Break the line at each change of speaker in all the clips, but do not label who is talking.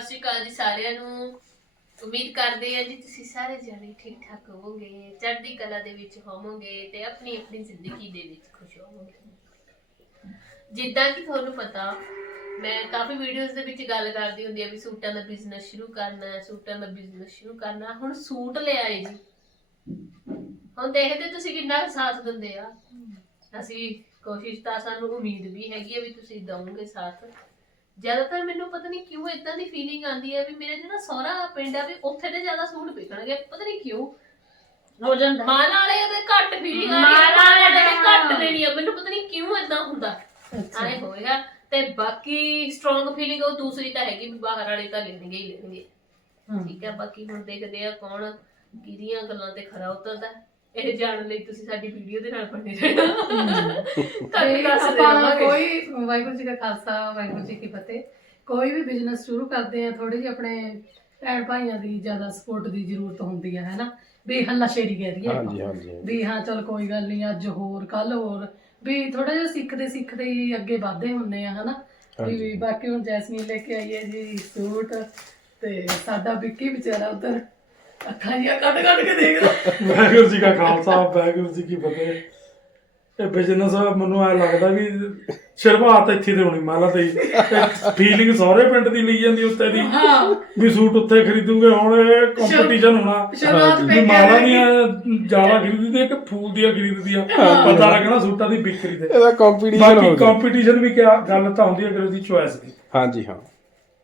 ਸਤਿ ਸ਼੍ਰੀ ਅਕਾਲ ਜੀ ਸਾਰਿਆਂ ਨੂੰ। ਉਮੀਦ ਕਰਦੇ ਹਾਂ ਜੀ ਤੁਸੀਂ ਸਾਰੇ ਜਣੇ ਠੀਕ ਠਾਕ ਹੋਵੋਗੇ, ਚੜ੍ਹਦੀ ਕਲਾ ਦੇ ਵਿੱਚ ਹੋਵੋਗੇ ਤੇ ਆਪਣੀ ਆਪਣੀ ਜ਼ਿੰਦਗੀ ਦੇ ਵਿੱਚ ਖੁਸ਼ ਹੋਵੋਗੇ। ਜਿੱਦਾਂ ਕਿ ਤੁਹਾਨੂੰ ਪਤਾ, ਮੈਂ ਕਾਫੀ ਵੀਡੀਓਜ਼ ਦੇ ਵਿੱਚ ਗੱਲ ਕਰਦੀ ਹੁੰਦੀ ਆ ਵੀ ਸੂਟਾਂ ਦਾ ਬਿਜ਼ਨਸ ਸ਼ੁਰੂ ਕਰਨਾ ਹੈ ਸੂਟਾਂ ਦਾ ਬਿਜ਼ਨਸ ਸ਼ੁਰੂ ਕਰਨਾ। ਹੁਣ ਸੂਟ ਲਿਆਏ ਜੀ। ਹੁਣ ਦੇਖਦੇ ਤੁਸੀਂ ਕਿੰਨਾ ਕੁ ਸਾਥ ਦਿੰਦੇ ਆ। ਅਸੀਂ ਕੋਸ਼ਿਸ਼ ਤਾਂ, ਸਾਨੂੰ ਉਮੀਦ ਵੀ ਹੈਗੀ ਆ ਵੀ ਤੁਸੀਂ ਦਵੋਗੇ ਸਾਥ। ਜ਼ਿਆਦਾਤਰ ਮੈਨੂੰ ਪਤਾ ਨਹੀਂ ਕਿਉਂ ਇਦਾਂ ਦੀ ਫੀਲਿੰਗ ਆਉਂਦੀ ਹੈ ਵੀ ਮੇਰੇ ਜਿਹੜਾ ਸਹੁਰਾ ਪਿੰਡ ਆ ਵੀ ਉੱਥੇ ਤੇ ਜ਼ਿਆਦਾ ਸੂਟ ਵਿਕਣਗੇ ਪਤਾ ਨਹੀਂ ਕਿਉਂ।
ਹੋ ਜਾਂਦਾ।
ਮਾਨ ਵਾਲੇ ਉਹਦੇ ਘੱਟ ਫੀਲਿੰਗ ਆ
ਮਾਨ
ਰਹੀ
ਵਾਲੇ
ਹੈ
ਦਾ-
ਘੱਟ ਲੈਣੀ ਆ ਮੈਨੂੰ ਪਤਾ ਨਹੀਂ ਕਿਉਂ ਇਦਾਂ ਹੁੰਦਾ। ਆਏ ਹੋਇਆ ਤੇ ਬਾਕੀ ਸਟਰੋਂਗ ਫੀਲਿੰਗ ਉਹ ਦੂਸਰੀ ਤਾਂ ਹੈਗੀ ਵੀ ਬਾਹਰ ਵਾਲੇ ਤਾਂ ਲੈਣਗੇ ਹੀ ਲੈਣਗੇ। ਠੀਕ ਹੈ ਬਾਕੀ ਹੁਣ ਦੇਖਦੇ ਆ ਕੌਣ ਕਿਹਦੀਆਂ ਗੱਲਾਂ ਤੇ ਖਰਾ ਉਤਰਦਾ। ਇਹ ਜਾਣਨ ਲਈ ਤੁਸੀਂ ਸਾਡੀ ਵੀਡੀਓ ਦੇ ਨਾਲ ਬਣੇ ਰਹਿਣਾ ਕੱਲ ਦੱਸ
ਆਪਾਂ
ਦੇਵਾਂਗੇ।
ਕੋਈ ਵਾਹਿਗੁਰੂ ਜੀ ਕਾ ਖਾਲਸਾ ਵਾਹਿਗੁਰੂ ਜੀ ਕੀ ਫਤਿਹ। ਕੋਈ ਵੀ ਬਿਜ਼ਨਸ ਸ਼ੁਰੂ ਕਰਦੇ ਆ ਥੋੜੀ ਜਿਹੀ ਆਪਣੇ ਭੈਣ ਭਾਈਆਂ ਦੀ ਜ਼ਿਆਦਾ ਸਪੋਰਟ ਦੀ ਜ਼ਰੂਰਤ ਹੁੰਦੀ ਹੈ ਹੈਨਾ? ਵੀ ਹੱਲਾ ਸ਼ੇਰੀ ਕਹਿ ਆਪਾਂ।
ਹਾਂਜੀ ਹਾਂਜੀ
ਵੀ ਹਾਂ ਚਲ ਕੋਈ ਗੱਲ ਨਹੀਂ ਅੱਜ ਹੋਰ ਕੱਲ ਹੋਰ। ਵੀ ਥੋੜਾ ਜਿਹਾ ਸਿੱਖਦੇ ਸਿੱਖਦੇ ਹੀ ਅੱਗੇ ਵਧਦੇ ਹੁੰਨੇ ਆ ਹਨਾ? ਵੀ ਬਾਕੀ ਹੁਣ ਜੈਸਮੀਨ ਲੈ ਕੇ ਆਈ ਹੈ ਜੀ ਸੂਟ ਤੇ ਸਾਡਾ ਵਿੱਕੀ ਵਿਚਾਰਾ ਉਧਰ ਅੱਖਾਂ ਜਿਹਾ ਕੱਢ ਕੱਢ ਕੇ ਦੇਖਦਾ
ਵਾਹਿਗੁਰੂ ਜੀ ਕਾ ਖਾਲਸਾ ਵਾਹਿਗੁਰੂ ਜੀ ਕੀ ਫਤਿਹ। ਇਹ ਬਿਜ਼ਨਸ ਮੈਨੂੰ ਐ ਲੱਗਦਾ ਵੀ ਸ਼ੁਰੂਆਤ ਇੱਥੇ ਤੇ ਹੋਣੀ ਮਾਲਾ ਤੇ ਫੀਲਿੰਗ ਸਾਰੇ ਪਿੰਡ ਦੀ ਲਈ ਜਾਂਦੀ ਉੱਤੇ ਦੀ।
ਹਾਂ।
ਵੀ ਸੂਟ ਉੱਥੇ ਖਰੀਦੂਗੇ ਹੁਣ ਇਹ ਕੰਪੀਟੀਸ਼ਨ ਹੋਣਾ।
ਸ਼ੁਰੂਆਤ
ਵੀ
ਪੇ
ਮਾਲਾ ਦੀਆਂ ਜ਼ਿਆਦਾ ਖਰੀਦਦੀ ਕਿ ਫੂਲ ਦੀਆਂ ਖਰੀਦਦੀ ਆ। ਪਤਾ ਲੱਗਣਾ ਸੂਟਾਂ ਦੀ ਵਿਕਰੀ ਦੇ
ਇਹਦਾ ਕੰਪੀਟੀਸ਼ਨ ਹੋ
ਬਾਕੀ
ਗਿਆ
ਕੰਪੀਟੀਸ਼ਨ ਵੀ ਕਿਆ ਗੱਲ ਤਾਂ ਹੁੰਦੀ ਹੈ ਅਗਲੇ ਦੀ ਚੁਆਇਸ ਦੀ।
ਹਾਂਜੀ ਹਾਂ।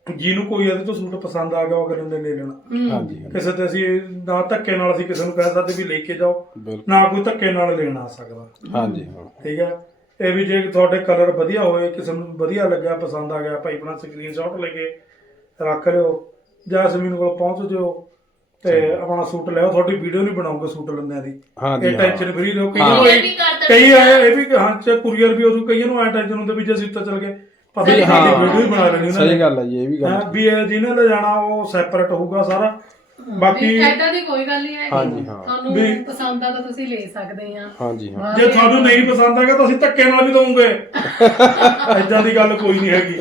ਜਿਹਨੂੰ ਕੋਈ ਇਹਦੇ ਤੋਂ ਸੂਟ ਪਸੰਦ ਆ ਗਿਆ ਉਹ ਅਗਲੇ ਨੇ ਲੈ ਲੈਣਾ
ਹਾਂਜੀ ਹਾਂ
ਕਿਸੇ ਤੇ ਅਸੀਂ ਨਾ ਧੱਕੇ ਨਾਲ ਅਸੀਂ ਕਿਸੇ ਨੂੰ ਕਹਿ ਸਕਦੇ ਵੀ ਲੈ ਕੇ ਜਾਓ
ਬਿਲਕੁਲ।
ਨਾ ਕੋਈ ਧੱਕੇ ਨਾਲ ਲੈਣ ਆ ਸਕਦਾ।
ਹਾਂਜੀ ਹਾਂ।
ਠੀਕ ਹੈ? ਇਹ ਵੀ ਜੇ ਤੁਹਾਡੇ ਕਲਰ ਵਧੀਆ ਹੋਏ ਕਿਸੇ ਨੂੰ ਵਧੀਆ ਲੱਗਿਆ ਪਸੰਦ ਆ ਗਿਆ ਭਾਈ ਆਪਣਾ ਸਕਰੀਨਸ਼ਾਟ ਲੈ ਕੇ ਰੱਖ ਲਿਓ ਜਾਂ ਜ਼ਮੀਨ ਕੋਲ ਪਹੁੰਚ ਜਿਓ ਤੇ ਆਪਣਾ ਸੂਟ ਲਿਓ ਤੁਹਾਡੀ ਵੀਡੀਓ ਨਹੀਂ ਬਣਾਉਂਗੇ ਸੂਟ ਲੰਦਿਆਂ ਦੀ।
ਹਾਂਜੀ
ਇਹ
ਹਾਂ।
ਟੈਨਸ਼ਨ ਫਰੀ ਰਹੋ। ਕਈ
ਹਾਂ।
ਨੂੰ
ਇਹ ਵੀ ਕਰ ਦਿੰਦੇ
ਕਈ ਆਏ ਇਹ ਵੀ ਹਾਂ ਚ ਕੁਰੀਅਰ ਵੀ ਹੋ ਜੂ ਕਈਆਂ ਨੂੰ ਐ ਟੈਨਸ਼ਨ ਹੁੰਦੀ ਵੀ ਜੇ ਅਸੀਂ ਉੱਤੇ ਚਲ ਗਏ ਨਹੀਂ
ਹਾਂ।
ਕਿ ਵੀਡੀਓ ਹੀ ਬਣਾ ਲੈਣੀ ਉਹਨਾਂ
ਸਹੀ ਗੱਲ ਹੈ ਜੀ ਇਹ ਵੀ ਗੱਲ
ਹਾਂ, ਵੀ ਇਹ ਜਿਹਨੇ ਲੈ ਜਾਣਾ ਉਹ ਸੈਪਰੇਟ ਹੋਊਗਾ ਸਾਰਾ। ਬਾਕੀ
ਐਦਾਂ ਦੀ ਕੋਈ ਗੱਲ ਨਹੀਂ ਹੈ
ਹਾਂਜੀ, ਹਾਂ।
ਤੁਹਾਨੂੰ
ਵੀ-
ਪਸੰਦ ਆ ਤਾਂ ਤੁਸੀਂ ਲੈ ਸਕਦੇ ਆ।
ਹਾਂਜੀ ਹਾਂ।
ਜੇ ਤੁਹਾਨੂੰ ਨਹੀਂ ਪਸੰਦ ਆਗਾ ਤਾਂ ਅਸੀਂ ਧੱਕੇ ਨਾਲ ਵੀ ਦਵਾਂਗੇ ਐਦਾਂ ਦੀ ਗੱਲ ਕੋਈ ਨਹੀਂ ਹੈਗੀ।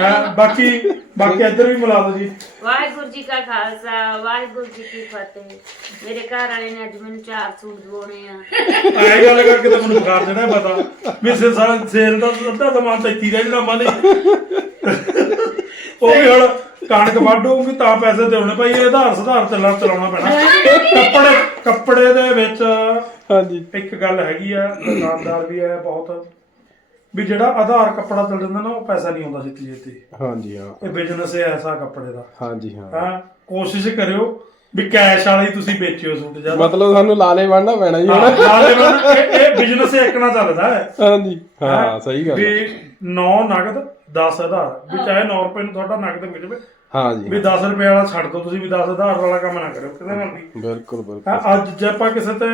ਹੈਂ, ਬਾਕੀ ਬਾਕੀ ਇੱਧਰ ਵੀ ਮਿਲਾ ਦਿਓ ਜੀ।
ਵਾਹਿਗੁਰੂ ਜੀ ਕਾ ਖਾਲਸਾ ਵਾਹਿਗੁਰੂ ਜੀ ਕੀ ਫਤਿਹ। ਮੇਰੇ ਘਰ ਵਾਲੇ ਨੇ ਅੱਜ ਮੈਨੂੰ ਚਾਰ ਸੂਟ ਦਵਾਉਣੇ ਆ।
ਐ ਗੱਲ ਕਰਕੇ ਤਾਂ ਮੈਨੂੰ ਬੁਖਾਰ ਚੜਿਆ ਪਤਾ। ਵੀ ਸੇ ਸਾਰਾ ਸੇਲ ਦਾ ਅੱਧਾ ਸਮਾਨ ਤਾਂ ਇੱਥੇ ਰਹਿ ਜਣਾ ਮਾਨੇ ਉਹ ਵੀ ਹੁਣ ਕਣਕ ਵੱਢੂਗੀ ਤਾਂ ਪੈਸੇ ਤੇ ਹੋਣੇ ਭਾਈ ਇਹ ਆਧਾਰ ਸੁਧਾਰ ਚੱਲਣਾ ਚਲਾਉਣਾ ਪੈਣਾ। ਕੱਪੜੇ ਕੱਪੜੇ ਦੇ ਵਿੱਚ
ਹਾਂਜੀ।
ਇੱਕ ਗੱਲ ਹੈਗੀ ਆ ਦੁਕਾਨਦਾਰ ਵੀ ਹੈ ਬਹੁਤ। ਵੀ ਜਿਹੜਾ ਆਧਾਰ ਕੱਪੜਾ ਚੱਲ ਜਾਂਦਾ ਨਾ ਉਹ ਪੈਸਾ ਨਹੀਂ ਆਉਂਦਾ ਛੇਤੀ ਛੇਤੀ
ਹਾਂਜੀ ਹਾਂ।
ਇਹ ਬਿਜ਼ਨਸ ਹੈ ਐਸਾ ਕੱਪੜੇ ਦਾ।
ਹਾਂਜੀ ਹਾਂ।
ਹਾਂ ਕੋਸ਼ਿਸ਼ ਕਰਿਓ ਵੀ ਕੈਸ਼ ਵਾਲੀ ਤੁਸੀਂ ਵੇਚਿਓ ਸੂਟ ਜ਼ਿਆਦਾ।
ਮਤਲਬ ਸਾਨੂੰ ਲਾਲੇ ਬਣਨਾ ਪੈਣਾ ਜੀ ਹੁਣ।
ਨਾਲੇ ਮੈਂ ਇਹ ਬਿਜ਼ਨਸ ਇੱਕ ਨਾ ਚੱਲਦਾ ਹੈ।
ਹਾਂਜੀ ਹਾਂ ਸਹੀ ਗੱਲ ਹੈ।
ਵੀ 9 ਨਗਦ 10 ਆਧਾਰ ਵੀ ਚਾਹੇ 9 ਰੁਪਏ ਨੂੰ ਤੁਹਾਡਾ ਨਗਦ ਮਿਲ ਜਾਵੇ।
ਹਾਂਜੀ
ਵੀ 10 ਰੁਪਏ ਵਾਲਾ ਛੱਡ ਦਿਓ ਤੁਸੀਂ ਵੀ 10 ਆਧਾਰ ਵਾਲਾ ਕੰਮ ਨਾ ਕਰਿਓ ਕਿਤੇ ਨਾਲ ਵੀ
ਬਿਲਕੁਲ ਬਿਲਕੁਲ।
ਹਾਂ, ਅੱਜ ਜੇ ਆਪਾਂ ਕਿਸੇ ਤੇ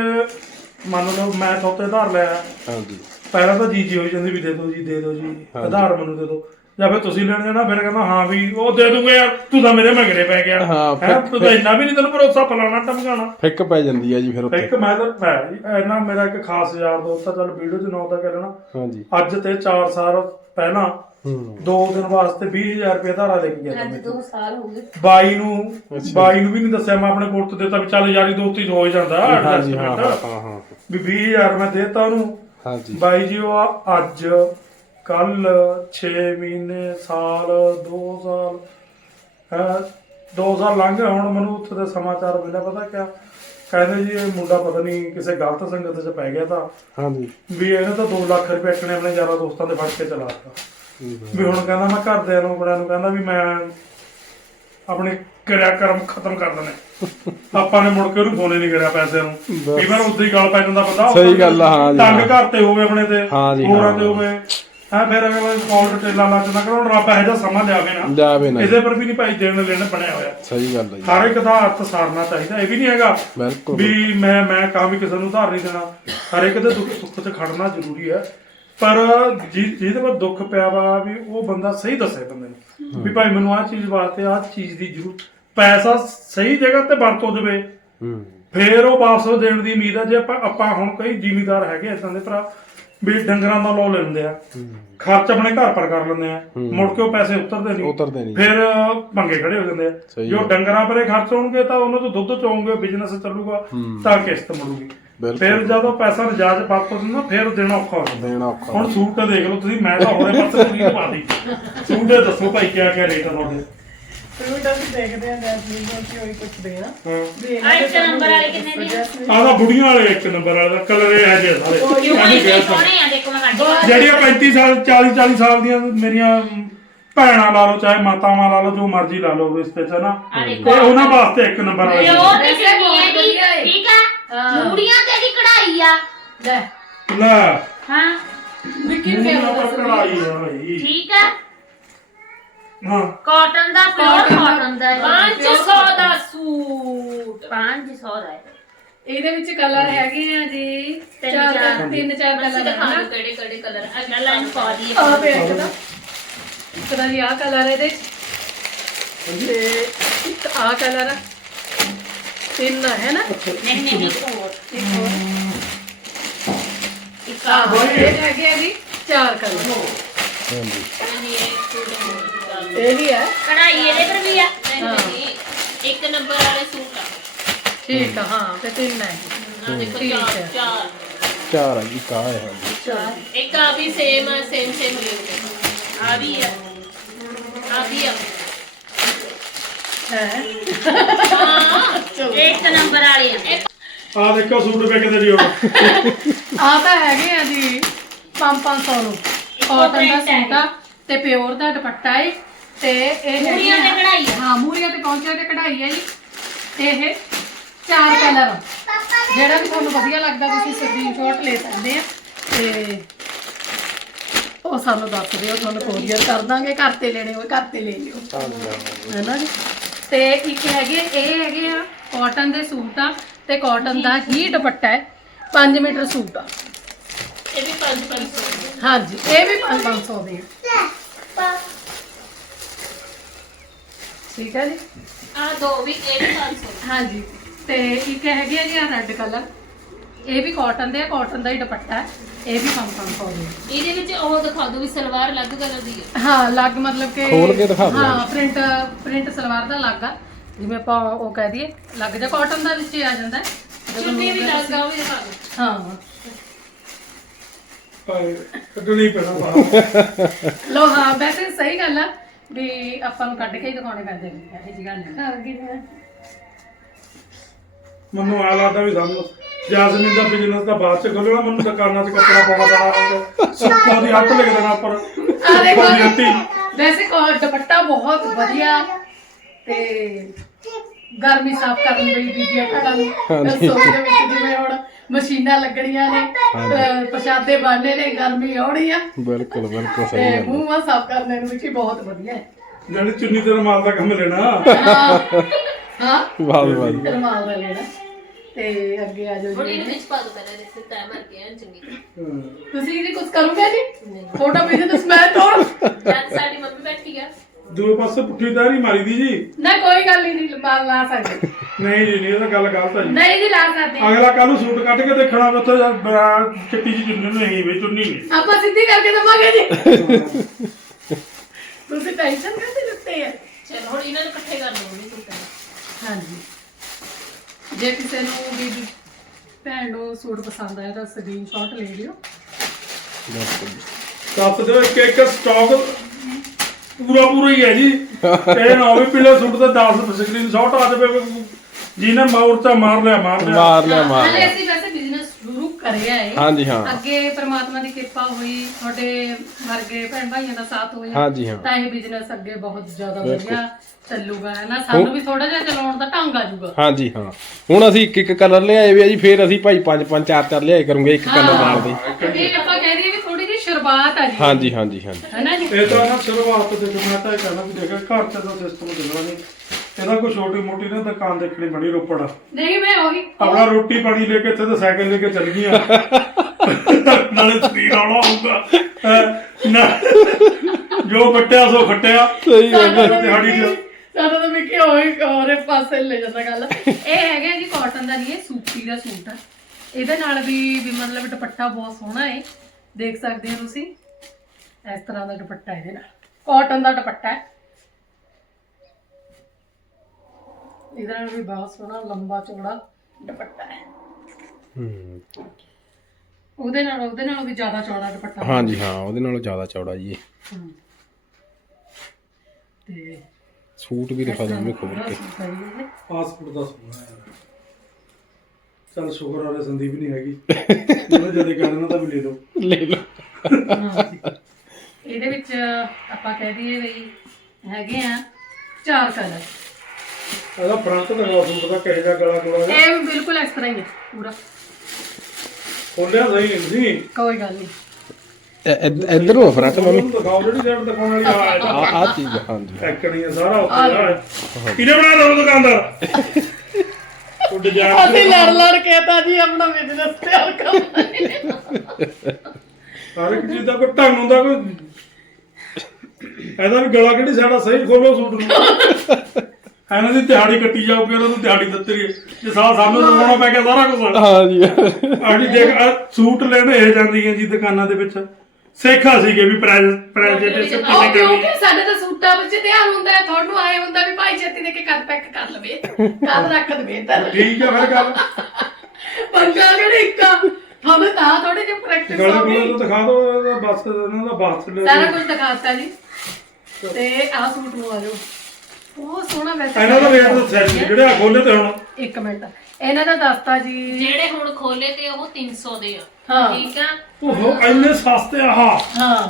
ਮੰਨ ਲਓ ਮੈਂ ਤੁਹਾਤੇ ਆਧਾਰ ਲਿਆ।
ਹਾਂਜੀ।
ਪਹਿਲਾਂ ਤਾਂ ਜੀ ਜੀ ਹੋਈ ਜਾਂਦੀ ਵੀ ਦੇ ਦਿਓ ਜੀ ਦੇ ਦਿਓ ਜੀ ਆਧਾਰ ਮੈਨੂੰ ਦੇ ਦਿਓ ਜਾਂ ਫਿਰ ਤੁਸੀਂ ਲੈਣ ਜਾਣਾ ਫਿਰ ਕਹਿੰਦਾ ਹਾਂ ਵੀ ਉਹ ਦੇ ਦੂੰਗਾ ਯਾਰ ਤੂੰ ਤਾਂ ਮੇਰੇ ਮਗਰੇ ਪੈ ਗਿਆ।
ਹਾਂ,
ਹੈ ਤੂੰ ਤਾਂ ਇੰਨਾ ਵੀ ਨਹੀਂ ਤੈਨੂੰ ਭਰੋਸਾ ਫਲਾਣਾ ਟਮਕਾਣਾ।
ਫਿੱਕ ਪੈ ਜਾਂਦੀ ਹੈ ਜੀ ਫਿਰ ਉੱਥੇ।
ਇੱਕ ਮੈਂ ਤਾਂ ਮੈਂ ਇਹਨਾਂ ਮੇਰਾ ਇੱਕ ਖਾਸ ਯਾਰ ਦੋਸਤ ਤਾਂ ਚੱਲ ਵੀਡੀਓ 'ਚ ਨੌ ਤਾਂ ਕਰ ਲੈਣਾ
ਹਾਂਜੀ।
ਅੱਜ ਤੇ 4 ਸਾਲ ਪਹਿਲਾਂ
ਹੂੰ।
2 ਦਿਨ ਵਾਸਤੇ 20000 ਰੁਪਏ ਧਾਰਾ ਲੈ ਕੇ ਗਿਆ
ਅੱਜ
ਸੀ।
2 ਸਾਲ ਹੋ ਗਏ।
ਬਾਈ ਨੂੰ ਬਾਈ ਨੂੰ ਵੀ ਨਹੀਂ ਦੱਸਿਆ ਮੈਂ ਆਪਣੇ ਕੋਲ ਤੋਂ ਦਿੱਤਾ ਵੀ ਚੱਲ ਯਾਰੀ ਦੋਸਤੀ 'ਚ ਹੋ ਹੀ ਜਾਂਦਾ
ਹਾਂਜੀ ਹਾਂ
adjustment।
ਹਾਂ ਹਾਂ ਹਾਂ।
ਵੀ 20000 ਮੈਂ ਦੇਤਾ ਉਹਨੂੰ।
ਹਾਂਜੀ।
ਬਾਈ ਜੀ ਉਹ ਅੱਜ ਕੱਲ 6 ਮਹੀਨੇ ਸਾਲ 2 ਸਾਲ ਹੈ 2 ਸਾਲ ਲੰਘ ਗਏ। ਹੁਣ ਮੈਨੂੰ ਉੱਥੇ ਦਾ ਸਮਾਚਾਰ ਮਿਲਿਆ ਪਤਾ ਕਿਆ? ਕਹਿੰਦੇ ਜੀ ਇਹ ਮੁੰਡਾ ਪਤਾ ਨਹੀਂ ਕਿਸੇ ਗਲਤ ਸੰਗਤ 'ਚ ਪੈ ਗਿਆ ਤਾਂ।
ਹਾਂਜੀ।
ਵੀ ਇਹਨੇ ਤਾਂ 2 ਲੱਖ ਰੁਪਏ ਆਪਣੇ ਆਪਣੇ ਯਾਰਾਂ ਦੋਸਤਾਂ ਦੇ ਫੜ ਕੇ ਚਲਾ ਦਿੱਤਾ। ਵੀ ਹੁਣ ਕਹਿੰਦਾ ਮੈਂ ਘਰਦਿਆਂ ਨੂੰ ਬੜਿਆਂ ਨੂੰ ਕਹਿੰਦਾ ਵੀ ਮੈਂ ਆਪਣੇ ਕਿਰਿਆ ਕਰਮ ਖਤਮ ਕਰ ਦੇਣੇ ਆਪਾਂ ਨੇ ਮੁੜ ਕੇ ਉਹਨੂੰ ਫੋਨੇ ਨਹੀਂ ਕਰਿਆ ਪੈਸਿਆਂ ਨੂੰ। ਕਈ ਵਾਰ ਉਦਾਂ ਹੀ ਗਲ ਪੈ ਜਾਂਦਾ ਬੰਦਾ
ਸਹੀ ਗੱਲ ਆ, ਹਾਂ ਜੀ,
ਤੰਗ
ਹਾਂ।
ਘਰ ਤੇ ਹੋਵੇ ਆਪਣੇ ਤੇ
ਹਾਂ ਜੀ,
ਹੋਰਾਂ
ਹਾਂ।
ਤੇ ਹੋਵੇ। ਹੈ ਫਿਰ ਅਗਰ ਕਾਲ ਡਿਟੇਲਾਂ ਲੱਗ ਜਾਂਦਾ ਕਰੋ ਰੱਬ ਇਹੋ ਜਿਹਾ ਸਮਾਂ ਲਿਆਵੇ ਨਾ।
ਲਿਆਵੇ ਨਾ।
ਇਹਦੇ ਪਰ ਵੀ ਨਹੀਂ ਭਾਈ ਦੇਣ ਲੈਣ ਬਣਿਆ ਹੋਇਆ।
ਸਹੀ ਗੱਲ ਹੈ ਜੀ।
ਹਰ ਇੱਕ ਦਾ ਹੱਥ ਸਾਰਨਾ ਚਾਹੀਦਾ ਇਹ ਵੀ ਨਹੀਂ ਹੈਗਾ
ਬਿਲਕੁਲ।
ਵੀ ਮੈਂ ਮੈਂ ਕਹਾਂ ਵੀ ਕਿਸੇ ਨੂੰ ਉਧਾਰ ਨਹੀਂ ਦੇਣਾ। ਹਰ ਇੱਕ ਦੇ ਦੁੱਖ ਸੁੱਖ 'ਚ ਖੜਨਾ ਜ਼ਰੂਰੀ ਹੈ। ਪਰ ਜਿ- ਜਿਹਦੇ ਪਰ ਦੁੱਖ ਪਿਆ ਵਾ ਵੀ ਉਹ ਬੰਦਾ ਸਹੀ ਦੱਸੇ ਬੰਦੇ ਨੂੰ। ਵੀ ਭਾਈ ਮੈਨੂੰ ਆਹ ਚੀਜ਼ ਵਾਸਤੇ ਆਹ ਚੀਜ਼ ਦੀ ਜ਼ਰੂਰ ਪੈਸਾ ਸਹੀ ਜਗ੍ਹਾ ਤੇ ਵਰਤੋ ਦੇਵੇ।
ਹੂੰ।
ਫੇਰ ਉਹ ਵਾਪਸ ਦੇਣ ਦੀ ਉਮੀਦ ਹੈ ਜੇ ਆਪਾਂ ਆਪਾਂ ਹੁਣ ਕਈ ਜ਼ਿਮੀਦਾਰ ਹੈਗੇ ਇਦਾਂ ਦੇ ਭਰਾ ਵੀ ਡੰਗਰਾਂ ਦਾ ਲੋ ਲੈਂਦੇ ਆ। ਖਰਚ ਆਪਣੇ ਘਰ ਪਰ ਕਰ ਲੈਂਦੇ ਆ। ਮੁੜ ਕੇ ਉਹ ਪੈਸੇ ਉਤਰਦੇ ਨਹੀਂ।
ਉਤਰਦੇ ਨਹੀਂ।
ਫਿਰ ਪੰਗੇ ਖੜੇ ਹੋ ਜਾਂਦੇ ਆ। ਜੋ। ਡੰਗਰਾਂ ਪਰੇ ਖਰਚ ਹੋਣਗੇ ਤਾਂ ਉਹਨਾਂ ਤੋਂ ਦੁੱਧ ਚੋਣਗੇ ਬਿਜ਼ਨਸ ਚੱਲੂਗਾ ਤਾਂ ਕਿਸ਼ਤ ਮੁੜੂਗੀ। ਫਿਰ ਜਦੋਂ ਪੈਸਾ ਰਜਾਜ ਵਰਤੋਂ ਨਾ ਫਿਰ ਦੇਣਾ ਔਖਾ ਹੋ ਜਾਂਦਾ।
ਦੇਣਾ ਔਖਾ
ਹੁਣ ਸੂਟ ਦੇਖ ਲਓ ਤੁਸੀਂ ਮੈਂ ਤਾਂ ਹੋਰੇ ਪਾਸੇ ਪੂਰੀ ਪਾ ਦੀ ਸੂਟ ਦੇ ਦੱਸੋ ਭਾਈ ਕਿਆ ਕਿਆ ਰੇਟ ਆ ਤੁਹਾਡੇ?
ਫਰੂਟ ਅਸੀਂ ਦੇਖਦੇ ਹਾਂ ਜੈਸਮੀਨ ਨੂੰ ਕਿ ਉਹੀ ਪੁੱਛਦੇ ਆ
ਹਾਂ।
ਵੀ
ਆਹ ਇੱਕ ਨੰਬਰ ਵਾਲੇ ਕਿੰਨੇ ਦੀ ਆ?
ਜੈਸਮੀਨ
ਆਹ ਤਾਂ ਬੁੜੀਆਂ ਵਾਲੇ ਇੱਕ ਨੰਬਰ ਵਾਲੇ ਦਾ ਕਲਰ ਇਹ ਹੈ ਜੇ ਸਾਰੇ।
ਕਿਉਂ
ਤਾਂ।
ਸੋਹਣੇ ਆ ਦੇਖੋ ਮੈਂ ਕੱਢ ਕੇ
ਜਿਹੜੀਆਂ 35 ਸਾਲ 40 40 ਸਾਲ ਦੀਆਂ ਮੇਰੀਆਂ ਭੈਣਾਂ ਲਾ ਲਓ ਚਾਹੇ ਮਾਤਾਵਾਂ ਲਾ ਲਓ ਜੋ ਮਰਜ਼ੀ ਲਾ ਲਓ ਰਿਸ਼ਤੇ ਚ ਨਾ? ਤੇ ਉਹਨਾਂ ਵਾਸਤੇ ਇੱਕ ਨੰਬਰ ਵਾਲੇ
ਪਿਓਰ ਦੀ
ਵੈਸੇ ਬਹੁਤ
ਚੁੰਨੀ
ਵਧੀਆ
ਹੈ
ਏ।
ਜੀ ਠੀਕ ਆ?
ਹਾਂ।
ਮੂੜੀਆਂ ਤੇ ਦੀ ਕਢਾਈ ਆ।
ਲੈ।
ਲੈ।
ਹਾਂ।
ਵਿੱਕੀ ਨੂੰ
ਮੂੰਹ ਕਢਾਈ ਆ ਭਾਈ
ਠੀਕ ਆ?
ਹਾਂ।
ਕਾਟਨ ਦਾ ਪਿਓਰ
ਦਾ।
ਕਾਟਨ ਦਾ
500 ਦਾ ਸੂਟ।
500 ਦਾ ਹੈ।
ਇਹਦੇ ਵਿੱਚ ਕਲਰ ਹੈਗੇ ਆ ਜੀ।
ਤਿੰਨ
ਚਾਰ
ਚਾਰ।
ਤਿੰਨ ਚਾਰ
ਅਸੀਂ
ਕਲਰ
ਦਿਖਾ
ਹਨ
ਦਿਓ ਕਿਹੜੇ ਕਿਹੜੇ ਕਲਰ ਆ।
ਗੱਲਾਂ ਨੂੰ ਪਾ ਦੀ
ਆ ਪਿਆ ਇੱਕ ਦਾ ਇੱਕ ਦਾ ਜੀ ਆ ਕਲਰ ਇਹਦੇ ਚ। ਤੇ ਇੱਕ ਆ ਕਲਰ ਤਿੰਨ ਹੈ ਨਾ?
ਨਹੀਂ ਨਹੀਂ ਇੱਕ ਹੋਰ।
ਇੱਕ ਹੋਰ।
ਇੱਕ
ਆ
ਆ
ਇਹ ਹੈਗੇ ਆ ਜੀ ਚਾਰ ਕਲਰ।
ਹਾਂਜੀ।
ਨਹੀਂ ਇਹ ਸੂਟ ਹੋਰ
ਇਹ ਵੀ ਹੈ।
ਕਢਾਈ ਇਹਦੇ ਪਰ ਵੀ ਆ।
ਨਹੀਂ ਨਹੀਂ ਇੱਕ ਨੰਬਰ ਵਾਲੇ ਸੂਟ ਆ।
ਠੀਕ ਆ ਹਾਂ ਤੇ ਤਿੰਨ ਹੈ।
ਆ ਦੇਖੋ
ਠੀਕ
ਚਾਰ
ਹੈ।
ਚਾਰ।
ਚਾਰ ਆ ਜੀ ਕਾ ਹੈ।
ਚਾਰ।
ਇੱਕ ਆ ਵੀ ਸੇਮ ਆ ਸੇਮ ਸੇਮ ਰੇਟ
ਆ ਵੀ ਆ।
ਆ ਵੀ ਆ।
ਹੈ।
ਹਾਂ
ਇੱਕ ਨੰਬਰ ਵਾਲੇ ਆ।
ਆ ਦੇਖੋ ਸੂਟ ਵੇਖਦੇ ਜੀ ਹੁਣ
ਆ ਤਾਂ ਹੈਗੇ ਆ ਜੀ 5-500 ਨੂੰ। ਕਾਟਨ ਦਾ
print ਹੈ।
ਸੂਟ ਆ ਤੇ ਪਿਓਰ ਦਾ ਦੁਪੱਟਾ ਹੈ ਤੇ ਇਹ ਹੈਗੇ
ਮੂਰੀਆਂ ਤੇ
ਆ-
ਕਢਾਈ ਆ।
ਹਾਂ ਮੂਰੀਆਂ ਤੇ ਪਹੁੰਚਿਆ ਤੇ ਕਢਾਈ ਹੈ ਜੀ। ਤੇ ਇਹ ਚਾਰ ਕਲਰ। ਜਿਹੜਾ ਵੀ ਤੁਹਾਨੂੰ ਵਧੀਆ ਲੱਗਦਾ ਤੁਸੀਂ ਸਕਰੀਨਸ਼ਾਟ ਲੈ ਸਕਦੇ ਆ। ਤੇ ਉਹ ਸਾਨੂੰ ਦੱਸ ਦਿਓ ਤੁਹਾਨੂੰ ਕੋਰੀਅਰ ਕਰ ਦਾਂਗੇ। ਘਰ ਤੇ ਲੈਣੇ ਹੋਏ ਘਰ ਤੇ ਲੈ ਲਿਓ। ਹੈ ਨਾ ਜੀ? ਤੇ ਇੱਕ ਹੈਗੇ ਇਹ ਹੈਗੇ ਆ ਕਾਟਨ ਦੇ ਸੂਟ ਆ। ਤੇ ਕਾਟਨ ਦਾ ਹੀ ਦੁਪੱਟਾ ਹੈ। 5 ਮੀਟਰ ਸੂਟ ਆ।
ਇਹ ਵੀ 5 500
ਹਾਂਜੀ ਇਹ ਵੀ 5-500 ਦੇ ਆ। ਠੀਕ ਹੈ ਜੀ?
ਆ ਦੋ ਵੀ ਇਹ ਵੀ 500
ਹਾਂਜੀ। ਤੇ ਇੱਕ ਹੈਗੇ ਆ ਜੀ ਆ ਰੈੱਡ ਕਲਰ ਇਹ ਵੀ ਕਾਟਨ ਦੇ ਆ ਕਾਟਨ ਦਾ ਹੀ ਦੁਪੱਟਾ ਹੈ। ਇਹ ਵੀ 5-500 ਦੇ
ਇਹਦੇ ਵਿੱਚ ਉਹ ਦਿਖਾ ਦਿਓ ਵੀ ਸਲਵਾਰ ਅਲੱਗ ਕਲਰ ਦੀ ਹੈ
ਹਾਂ ਅਲੱਗ ਮਤਲਬ ਕਿ
ਖੋਲ ਕੇ ਦਿਖਾ ਦਿਓ।
ਹਾਂ ਪ੍ਰਿੰਟ ਪ੍ਰਿੰਟ ਸਲਵਾਰ ਦਾ ਅਲੱਗ ਆ। ਜਿਵੇਂ ਆਪਾਂ ਉਹ ਕਹਿ ਦਈਏ ਅਲੱਗ ਜਿਹਾ ਕਾਟਨ ਦਾ ਵਿੱਚ ਹੀ ਆ ਜਾਂਦਾ ਹੈ। ਜਦੋਂ
ਚੁੰਨੀ ਵੀ
ਲੋਕ-
ਲੱਗ ਆ ਉਹ ਵੀ ਦਿਖਾ ਦਿਓ।
ਹਾਂ।
ਹਾਏ, ਕੱਢਣੀ ਪੈਣਾ ਬਾਹਰ।
ਲੋ ਹਾਂ ਵੈਸੇ ਸਹੀ ਗੱਲ ਆ। ਵੀ ਆਪਾਂ ਨੂੰ ਕੱਢ ਕੇ ਹੀ ਦਿਖਾਉਣੇ ਪੈਂਦੇ ਨੇ ਇਹ ਜੀ ਗੱਲ ਹੈ
ਮੈਨੂੰ ਆ ਲੱਗਦਾ ਵੀ ਸਾਨੂੰ ਜਾਸਮੀਨ ਦਾ ਬਿਜ਼ਨਸ ਤਾਂ ਬਾਅਦ ਚ ਖੋਲਣਾ ਮੈਨੂੰ ਦੁਕਾਨਾਂ 'ਚ ਕੱਪੜਾ ਪਾਉਣਾ ਪੈਣਾ ਸੁੱਕਾ ਦੀ ਹੱਟ ਲਿਖ ਦੇਣਾ ਉੱਪਰ।
ਆ ਦੇਖੋ ਵੈਸੇ ਕੋ ਦੁਪੱਟਾ ਬਹੁਤ ਵਧੀਆ ਤੇ ਗਰਮੀ ਸਾਫ਼ ਕਰਨ ਲਈ ਬੀਬੀਆਂ ਘਰਾਂ ਨੂੰ
ਹਾਂਜੀ।
ਰਸੋਈ ਦੇ ਵਿੱਚ ਮਸ਼ੀਨਾਂ ਲੱਗਣੀਆਂ ਨੇ ਅਹ ਪ੍ਰਸ਼ਾਦੇ ਬਣਨੇ ਨੇ ਗਰਮੀ ਆਉਣੀ ਆ।
ਬਿਲਕੁਲ ਬਿਲਕੁਲ
ਤੇ
ਸਹੀ ਗੱਲ ਹੈ।
ਮੂੰਹ ਆ ਸਾਫ਼ ਕਰਨ ਨੂੰ ਵੀ ਬਹੁਤ ਵਧੀਆ ਹੈ।
ਜਿਹੜੀ ਚੁੰਨੀ ਤੇ ਰਮਾਲ ਦਾ ਕੰਮ ਲੈਣਾ।
ਹਾਂ। ਹਾਂ।
ਵਾਹ ਵਾਹ।
ਰਮਾਲ ਦਾ ਲੈਣਾ। ਤੇ ਅੱਗੇ ਆ ਜਾਓ ਜੀ।
ਵਿੱਚ ਪਾ ਦੋ ਪਹਿਲਾਂ ਦੇਖੋ ਤੈ ਮਰ ਗਿਆ ਚੰਗੀ ਤਰ੍ਹਾਂ।
ਤੁਸੀਂ ਜੀ ਕੁਝ ਕਰੋਗੇ ਜੀ? ਫੋਟੋ ਬਿਜ਼ਨਸ ਮੈਂ ਤੋੜ।
ਜਦ ਸਾਡੀ ਮੰਮੀ ਬੈਠੀ ਆ।
ਦੂਏ ਪਾਸੇ ਪੁੱਠੀ ਤਾਰੀ ਮਾਰੀ ਦੀ ਜੀ।
ਨਾ ਕੋਈ ਗੱਲ ਹੀ ਨਹੀਂ ਲਾ ਲਾ ਸਕਦੇ।
ਨਹੀਂ ਜੀ ਨਹੀਂ ਇਹ ਤਾਂ ਗੱਲ ਗਲਤ ਹੈ ਜੀ।
ਨਹੀਂ ਜੀ ਲਾ ਸਕਦੇ।
ਅਗਲਾ ਕੱਲ ਨੂੰ ਸੂਟ ਕੱਢ ਕੇ ਦੇਖਣਾ ਵੀ ਉੱਥੇ ਬਰਾ- ਚਿੱਟੀ ਜੀ ਚੁੰਨੀ ਨਹੀਂ ਵੀ ਚੁੰਨੀ ਨਹੀਂ।
ਆਪਾਂ ਸਿੱਧੀ ਕਰਕੇ ਦਵਾਂਗੇ ਜੀ। ਤੁਸੀਂ ਟੈਨਸ਼ਨ ਕਾਹਦੇ ਲਿੱਤੇ ਆ?
ਚਲੋ ਹੁਣ ਇਹਨਾਂ ਨੂੰ ਇਕੱਠੇ ਕਰ ਲਵਾਂਗੇ ਸੂਟਾਂ
ਹਾਂਜੀ। ਜੇ ਕਿਸੇ ਨੂੰ ਵੀ ਭੈਣ ਨੂੰ ਸੂਟ ਪਸੰਦ ਆਇਆ ਤਾਂ ਸਕਰੀਨਸ਼ਾਟ ਲੈ ਲਿਓ।
ਦੱਸ ਦਿਓ ਇੱਕ ਇੱਕ ਸਟਾਕ ਪੂਰਾ ਪੂਰਾ ਹੀ ਹੈ ਜੀ। ਇਹ ਨਾ ਹੋਵੇ ਪਿਛਲੇ ਸੂਟ ਤੇ 10 ਸਕਰੀਨ ਸ਼ਾਟ ਆ ਜਾਵੇ ਜਿਹਨੇ ਮੌਰਚਾ ਮਾਰ ਲਿਆ ਮਾਰ ਲਿਆ।
ਮਾਰ ਲਿਆ ਮਾਰ ਲਿਆ।
ਅਸੀਂ ਵੈਸੇ ਬਿਜ਼ਨਸ ਸ਼ੁਰੂ ਕਰਿਆ ਹੈ
ਹਾਂਜੀ ਹਾਂ।
ਅੱਗੇ ਪ੍ਰਮਾਤਮਾ ਦੀ ਕਿਰਪਾ ਹੋਈ ਤੁਹਾਡੇ ਵਰਗੇ ਭੈਣ ਭਾਈਆਂ ਦਾ ਸਾਥ ਹੋਇਆ।
ਹਾਂਜੀ ਹਾਂ।
ਤਾਂ ਇਹ ਬਿਜ਼ਨਸ ਅੱਗੇ ਬਹੁਤ ਜ਼ਿਆਦਾ ਵਧੀਆ ਚੱਲੂਗਾ ਹੈ ਨਾ? ਸਾਨੂੰ ਵੀ ਥੋੜਾ ਜਿਹਾ ਚਲਾਉਣ ਦਾ ਢੰਗ ਆ ਜਾਊਗਾ।
ਹਾਂਜੀ ਹਾਂ। ਹੁਣ ਅਸੀਂ ਇੱਕ ਇੱਕ ਕਲਰ ਲਿਆਏ ਵੀ ਆ ਜੀ ਫੇਰ ਅਸੀਂ ਭਾਈ ਪੰਜ ਪੰਜ ਚਾਰ ਚਾਰ ਲਿਆਏ ਕਰੂੰਗੇ ਇੱਕ ਕਲਰ ਨਾਲ ਦੇ।
ਇਹ ਆਪਾਂ ਕਹਿ ਦਈਏ ਵੀ ਥੋੜੀ ਜਿਹੀ ਸ਼ੁਰੂਆਤ ਆ ਜੀ।
ਹਾਂਜੀ ਹਾਂਜੀ ਹਾਂਜੀ।
ਜੀ?
ਇਹ ਤਾਂ ਨਾ ਸ਼ੁਰੂਆਤ ਤੇ ਮੈਂ ਤਾਂ ਇਹ ਕਹਿਣਾ ਵੀ ਦੇਖ ਘਰ ਚ ਤਾਂ ਸਿਸਟਮ ਚੱਲਣਾ ਨਹੀਂ। ਇਹਦਾ ਕੋਈ ਛੋਟੀ ਮੋਟੀ ਨਾ ਦੁਕਾਨ ਦੇਖਣੀ ਬਣੀ ਰੋਪੜ।
ਨਹੀਂ ਮੈਂ ਉਹੀ
ਆਪਣਾ ਰੋਟੀ ਪਾਣੀ ਲੈ ਕੇ ਇੱਥੇ ਤਾਂ ਸਾਈਕਲ ਲੈ ਕੇ ਚੱਲ ਗਈਆਂ। ਨਾਲੇ ਸਰੀਰ ਆਉਣਾ ਹੋਊਗਾ। ਹੈਂ, ਨਾ। ਜੋ ਕੱਟਿਆ ਸੋ ਖੱਟਿਆ।
ਸਹੀ ਗੱਲ ਹੈ।
ਦਿਹਾੜੀ ਚ
ਸਾਡਾ ਤਾਂ ਮਿੱਕੀ ਹੋਈ ਹੋਰੇ ਪਾਸੇ ਲੈ ਜਾਂਦਾ ਗੱਲ। ਇਹ ਹੈਗਾ ਜੀ ਕਾਟਨ ਦਾ ਨਹੀਂ ਇਹ ਸੂਤੀ ਦਾ ਸੂਟ ਆ। ਇਹਦੇ ਨਾਲ ਵੀ ਵੀ ਮਤਲਬ ਦੁਪੱਟਾ ਬਹੁਤ ਸੋਹਣਾ ਹੈ ਦੇਖ ਸਕਦੇ ਹੋ ਤੁਸੀਂ। ਇਸ ਤਰ੍ਹਾਂ ਦਾ ਦੁਪੱਟਾ ਇਹਦੇ ਨਾਲ। ਕਾਟਨ ਦਾ ਦੁਪੱਟਾ ਹੈ। ਇਹਦੇ ਨਾਲ ਵੀ ਬਹੁਤ ਸੋਹਣਾ ਲੰਬਾ ਚੌੜਾ ਦੁਪੱਟਾ ਹੈ।
ਹੂੰ।
ਉਹਦੇ ਨਾਲ ਉਹਦੇ ਨਾਲੋਂ ਵੀ ਜ਼ਿਆਦਾ ਚੌੜਾ ਦੁਪੱਟਾ
ਹਾਂਜੀ ਹਾਂ ਉਹਦੇ ਨਾਲੋਂ ਜ਼ਿਆਦਾ ਚੌੜਾ ਜੀ ਇਹ।
ਹਮ। ਤੇ
ਸੂਟ ਵੀ ਦਿਖਾ ਦਿੰਦੇ ਖੋਲ ਕੇ।
ਪਾਸਪੋਰਟ ਦਾ ਸੋਨਾ ਹੈ। ਚਲ ਸ਼ੁਕਰ ਆ ਰਿਹਾ ਸੰਦੀਪ ਨਹੀਂ ਹੈਗੀ। ਉਹਨੇ ਜਦੇ ਕਹਿ ਦੇਣਾ ਤਾਂ ਵੀ ਲੈ ਲਓ।
ਲੈ ਲਓ।
ਇਹਦੇ ਵਿੱਚ ਆਪਾਂ ਕਹਿ ਦਈਏ ਵੀ ਹੈਗੇ ਆ ਚਾਰ ਕਲਰ
ਇਹਦਾ ਫਰੰਟ ਦਿਖਾਓ ਸੂਟ ਦਾ ਕਿਹੋ ਜਿਹਾ ਗਲਾ ਗਲਾ ਜਿਹਾ
ਇਹ ਬਿਲਕੁਲ ਇਸ ਤਰ੍ਹਾਂ ਹੀ ਹੈ ਪੂਰਾ।
ਖੋਲਿਆ ਸਹੀ ਨਹੀਂ
ਕੋਈ ਗੱਲ ਨਹੀਂ।
ਇੱਧਰ ਨੂੰ ਫਰੰਟ ਮੰਮੀ
ਦਿਖਾਓ ਜਿਹੜੀ ਸਾਈਡ ਦਿਖਾਉਣ ਵਾਲੀ ਆ। ਹੈ
ਆ ਚੀਜ਼ ਹਾਂਜੀ
ਐਕਣੀ ਹੈ ਸਾਰਾ ਹੈ ਕਿਹਨੇ ਬਣਾ ਦੋ? ਦੁਕਾਨਦਾਰ ਉਹ ਡਿਜ਼ਾਈਨ
ਅਸੀਂ ਲੜ ਲੜ ਕੇ ਤਾਂ ਜੀ ਆਪਣਾ ਬਿਜ਼ਨਸ ਤਿਆਰ ਕਰਨਾ
ਹਰ ਇੱਕ ਚੀਜ਼ ਦਾ ਕੋਈ ਢੰਗ ਹੁੰਦਾ ਕੋਈ। ਇਹਦਾ ਵੀ ਗਲਾ ਕਿਹੜੀ ਸਾਡਾ ਸਹੀ ਖੋਲੋ ਸੂਟ ਨੂੰ। ਇਹਨਾਂ ਦੀ ਦਿਹਾੜੀ ਕੱਟੀ ਜਾਊਗੀ ਉਹਨਾਂ ਨੂੰ ਦਿਹਾੜੀ ਦਿੱਤੀ ਰਹੀ ਜੇ ਸਾਲ ਸਾਨੂੰ ਰਵਾਉਣਾ ਪੈ ਗਿਆ ਸਾਰਾ ਕੁਝ
ਹਾਂਜੀ
ਆੜੀ ਦੇਖ ਆਹ ਸੂਟ ਲੈਣ ਇਹ ਜਾਂਦੀਆਂ ਜੀ ਦੁਕਾਨਾਂ ਦੇ ਵਿੱਚ। ਸੇਖਾ ਸੀਗੇ ਵੀ ਦੇ
ਉਹ
ਕਿੰਨੇ ਕਰਨੀ
ਕਿਉਂਕਿ ਸਾਡੇ ਤਾਂ ਸੂਟਾਂ ਵਿੱਚ ਧਿਆਨ ਹੁੰਦਾ ਹੈ ਤੁਹਾਨੂੰ ਆਏ ਹੁੰਦਾ ਵੀ ਭਾਈ ਛੇਤੀ ਦੇ ਕੇ ਕੱਦ ਪੈਕ ਕਰ ਲਵੇ ਕੱਦ ਰੱਖ ਦਵੇ ਇੱਧਰ।
ਠੀਕ ਹੈ ਫਿਰ ਗੱਲ।
ਪੰਗਾ ਕਿਹੜੇ ਇੱਕਾ ਤੁਹਾਨੂੰ ਤਾਂ ਥੋੜੇ ਜਿਹਾ ਪ੍ਰੈਕਟਿਸ
ਗਲੇ
ਹੋ
ਗੁਲੇ
ਗਈ।
ਤੋਂ ਦਿਖਾ ਦੋ ਇਹਦਾ ਬਸ ਇਹਨਾਂ ਦਾ ਬਾਤ
ਸਾਰਾ ਕੁਝ ਦਿਖਾਤਾ ਜੀ। ਤੇ ਆਹ ਸੂਟ ਨੂੰ ਆ ਜਾਓ। ਬਹੁਤ ਸੋਹਣਾ ਵੈਸੇ
ਇਹਨਾਂ ਦਾ ਰੇਟ ਦੱਸਿਆ ਜੀ ਜਿਹੜੇ ਆ ਖੋਲੇ ਤੇ ਹੁਣ।
ਇੱਕ ਮਿੰਟ। ਇਹਨਾਂ ਦਾ ਦੱਸਤਾ ਜੀ।
ਜਿਹੜੇ ਹੁਣ ਖੋਲੇ ਤੇ ਉਹ 300 ਦੇ ਆ। ਠੀਕ ਆ?
ਉਹ ਇੰਨੇ ਸਸਤੇ ਆ ਹਾਂ
ਹਾਂ।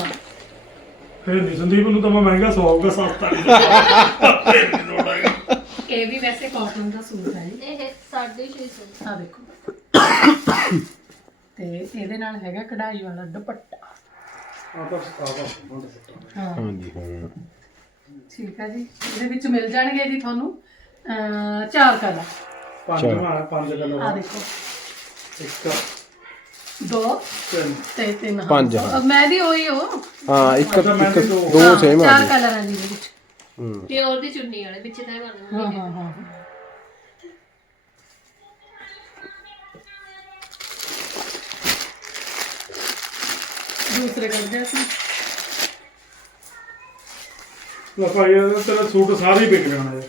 ਫਿਰ ਨਹੀਂ ਸੰਦੀਪ ਨੂੰ ਤਾਂ ਮੈਂ ਮਹਿੰਗਾ ਸਵਾਊਗਾ ਸਸਤਾ ਨਹੀਂ ਫਿਰ ਨਹੀਂ ਲੋੜ ਹੈਗਾ।
ਇਹ ਵੀ ਵੈਸੇ ਕਾਟਨ ਦਾ ਸੂਟ ਹੈ ਜੀ।
ਇਹ 650
ਆ ਦੇਖੋ। ਤੇ ਇਹਦੇ ਨਾਲ ਹੈਗਾ ਕਢਾਈ ਵਾਲਾ ਦੁਪੱਟਾ।
ਆ ਤਾਂ ਆ ਤਾਂ
ਹਾਂ।
ਹਾਂਜੀ ਹਾਂ।
ਠੀਕ ਹੈ ਜੀ। ਇਹਦੇ ਵਿੱਚ ਮਿਲ ਜਾਣਗੇ ਜੀ ਤੁਹਾਨੂੰ ਅਹ ਚਾਰ ਕਲਰ।
ਪੰਜ
ਚਲੋ।
ਮਾਰ ਪੰਜ
ਆ
ਕਲਰ
ਦੇਖੋ।
ਇੱਕ
ਦੋ
ਤਿੰਨ।
ਤੇ ਤਿੰਨ ਹਾਂ।
ਪੰਜ, ਹਾਂ।
ਅਹ ਮੈਂ ਵੀ ਉਹੀ ਹੋ
ਹਾਂ ਇੱਕ ਇੱਕ
ਦੋ-
ਹਾਂ,
ਸੇਮ ਆ
ਚਾਰ
ਜੀ।
ਕਲਰ ਆ ਜੀ ਇਹਦੇ ਵਿੱਚ।
ਹੂੰ।
ਪਿਓਰ ਦੀ ਚੁੰਨੀ ਵਾਲੇ ਵਿੱਚ ਤਾਂ
ਹਾਂ
ਬਣਨਗੇ
ਹਾਂ ਹਾਂ। ਦੂਸਰੇ ਕਰਦੇ ਅਸੀਂ।
ਲੈ ਭਾਈ ਇਹ ਤੇਰੇ ਸੂਟ ਸਾਰੇ ਹੀ ਵਿਕ ਜਾਣੇ ਆ।